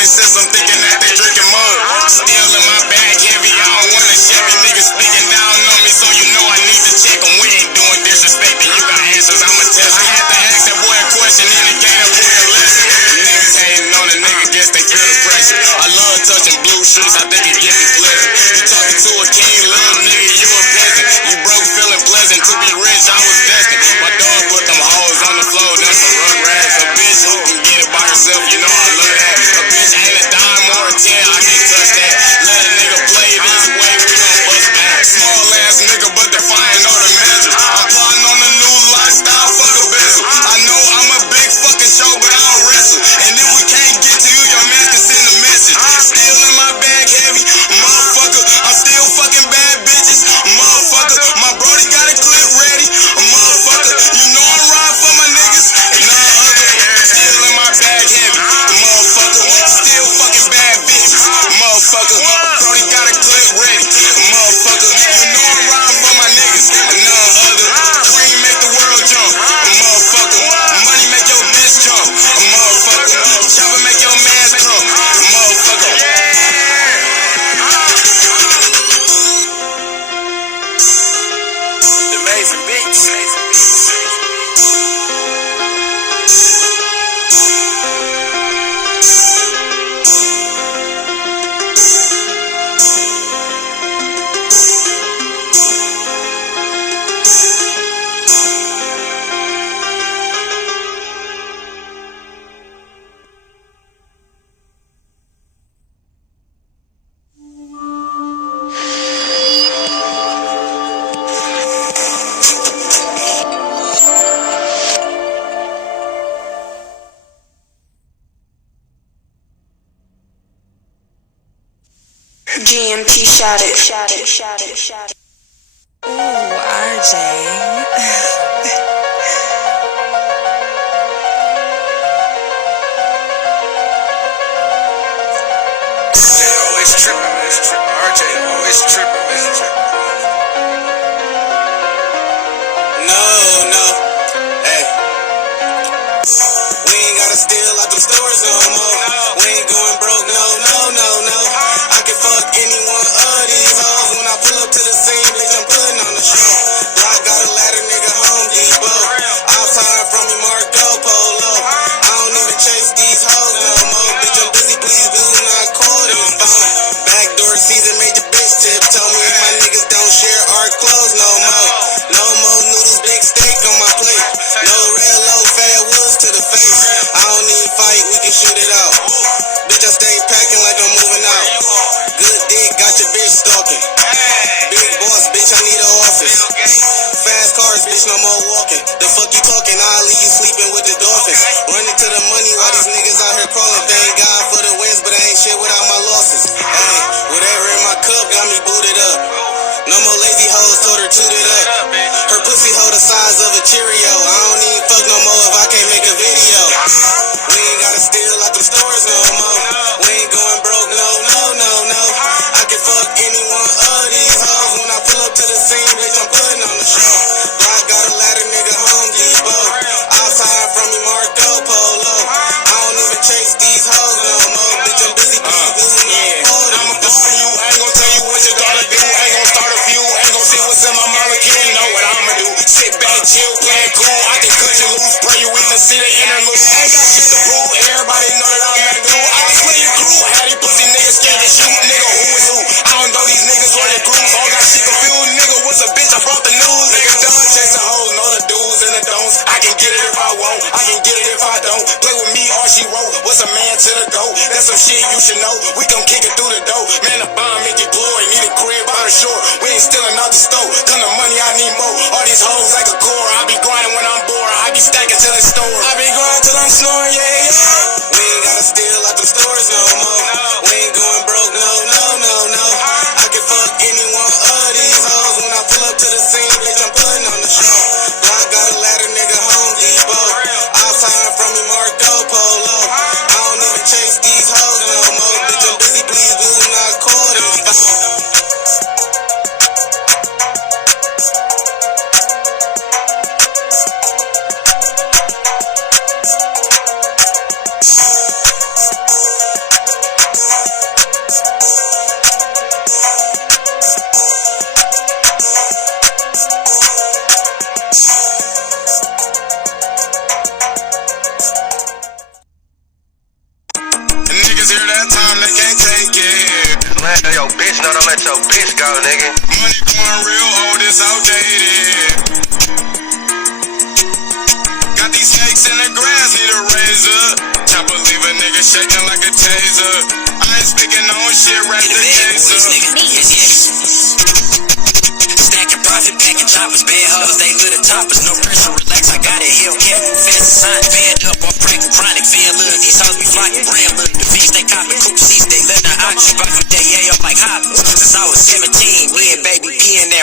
they sense, I'm thinking that they drinking mud. Still in my bag heavy, I don't wanna Chevy. Niggas speaking down on me, so you know I need to check them. We ain't doing disrespecting, you got answers, I'ma test. I had to ask that boy a question, and it gave that boy a lesson. Niggas hating on a nigga, guess they feel the pressure. I love touching blue shoes, I think it gives me pleasure. You talking to a king, little nigga, you a peasant. You broke feeling pleasant, to be rich, I was destined. My dog put them hoes on the floor, that's some rugrats. A bitch who can get it by herself, you know I love that. A bitch ain't a dime or a 10, I can't touch that. Let a nigga play this way, we gon' bust back. Small ass nigga, but defying all the measures. I'm plotting on the new lifestyle, fuck a bezel. I know I'm a big fucking show, but I don't wrestle. And if we can't get to you, your man can send a message. Still in my bag heavy, motherfucker. I'm still fucking bad bitches, motherfucker. My brody got a clip ready, motherfucker. You know I ride for my niggas, none other. Still in my bag heavy, motherfucker. Still fucking bad bitches, motherfucker. Brody got a clip ready, motherfucker. You know I ride for my niggas, none other. Cream make the world jump, motherfucker. Money make your bitch jump, motherfucker. Chopper make your man's come, motherfucker. The Amazing Beats. GMP shot it. Ooh, RJ. They always tripping, man. RJ always tripping, man. No, hey. We ain't gotta steal out them stores no more. We ain't going broke, no. I can fuck any one of these hoes. When I pull up to the scene, bitch, I'm putting on the show. Block got a ladder, nigga, Home Depot. Outside from me, Marco Polo. I don't even chase these hoes no more. Bitch, I'm busy, please do not call this phone. Backdoor season made the bitch tip. Told me my niggas don't share our clothes no more. No more noodles, big steak on my plate. No red, low, fat woods to the face. I don't need fight, we can shoot it out. Bitch, I stay packing like I'm moving out. Good dick, got your bitch stalking. Big boss, bitch, I need an office. Fast cars, bitch, no more walking. The fuck you talking? I'll leave you sleeping with the dolphins. Running to the money while these niggas out here crawling. Thank God for the wins, but I ain't shit without my losses. Hey, whatever in my cup got me booted up. No more lazy hoes, told her toot it up. Her pussy hold the size of a Cheerio. I don't need fuck no more if I can't make a video. We ain't gotta steal out them stores no more. We ain't going broke, no. I can fuck any one of these hoes. When I pull up to the scene, bitch, I'm putting on the show. Block got a ladder, nigga, Home Depot. Outside from me, Marco Polo. I don't even chase these hoes no more. Bitch, I'm busy, I'ma call you, I ain't gon' tell you what you gotta do. Ain't gon' start a few, ain't gon' see what's in my molecule. Know what I'ma do. Sit back, chill, play it cool. I can cut you loose, pray you even see the interlude. Ain't got shit to prove, everybody know that I'm that dude. I slay your crew, had these pussy niggas scared to shoot. Nigga, who is who? I don't know these niggas or your crews. All got shit confused, nigga, what's a bitch? I brought the news. Nigga done chasing hoes, know the do's and the don'ts. I can get it if I want, I can get it if I don't. Play with me, all she wrote. What's a man to the goat? That's some shit you should know. We gon' kick it through the door. Man, the bomb make it glory. Need a crib by the shore. We ain't stealing out the store. Come the money, I need more. All these hoes like a core. I be grinding when I'm bored. I be stacking till it's store. I be grinding till I'm snoring, yeah. We ain't gotta steal out them stores no more. We ain't going broke, no. I can fuck any one of these hoes. When I pull up to the scene, bitch, I'm putting on the show. Block got a ladder, nigga, Home Depot. Outside from me, Marco Polo. I don't even chase these hoes no more. Bitch, I'm busy, please do not call this phone. them, they can't take it. Land on your bitch, no, don't let your bitch go, nigga. Money going real old, it's outdated. Got these snakes in the grass, need a razor. Chopper leave a nigga shaking like a taser. I ain't speaking on shit, rap the chaser. Stacking profit, packing choppers, bad hoes, they little toppers. No pressure, relax, I got it, Hellcat. Fast sign, band up off crack, chronic. Van look, these hoes be flying, brand look. The fish, they copping coupe seats, they letting her out. She buy from day, yeah, up like hoppers. Since I was 17, me and baby P in that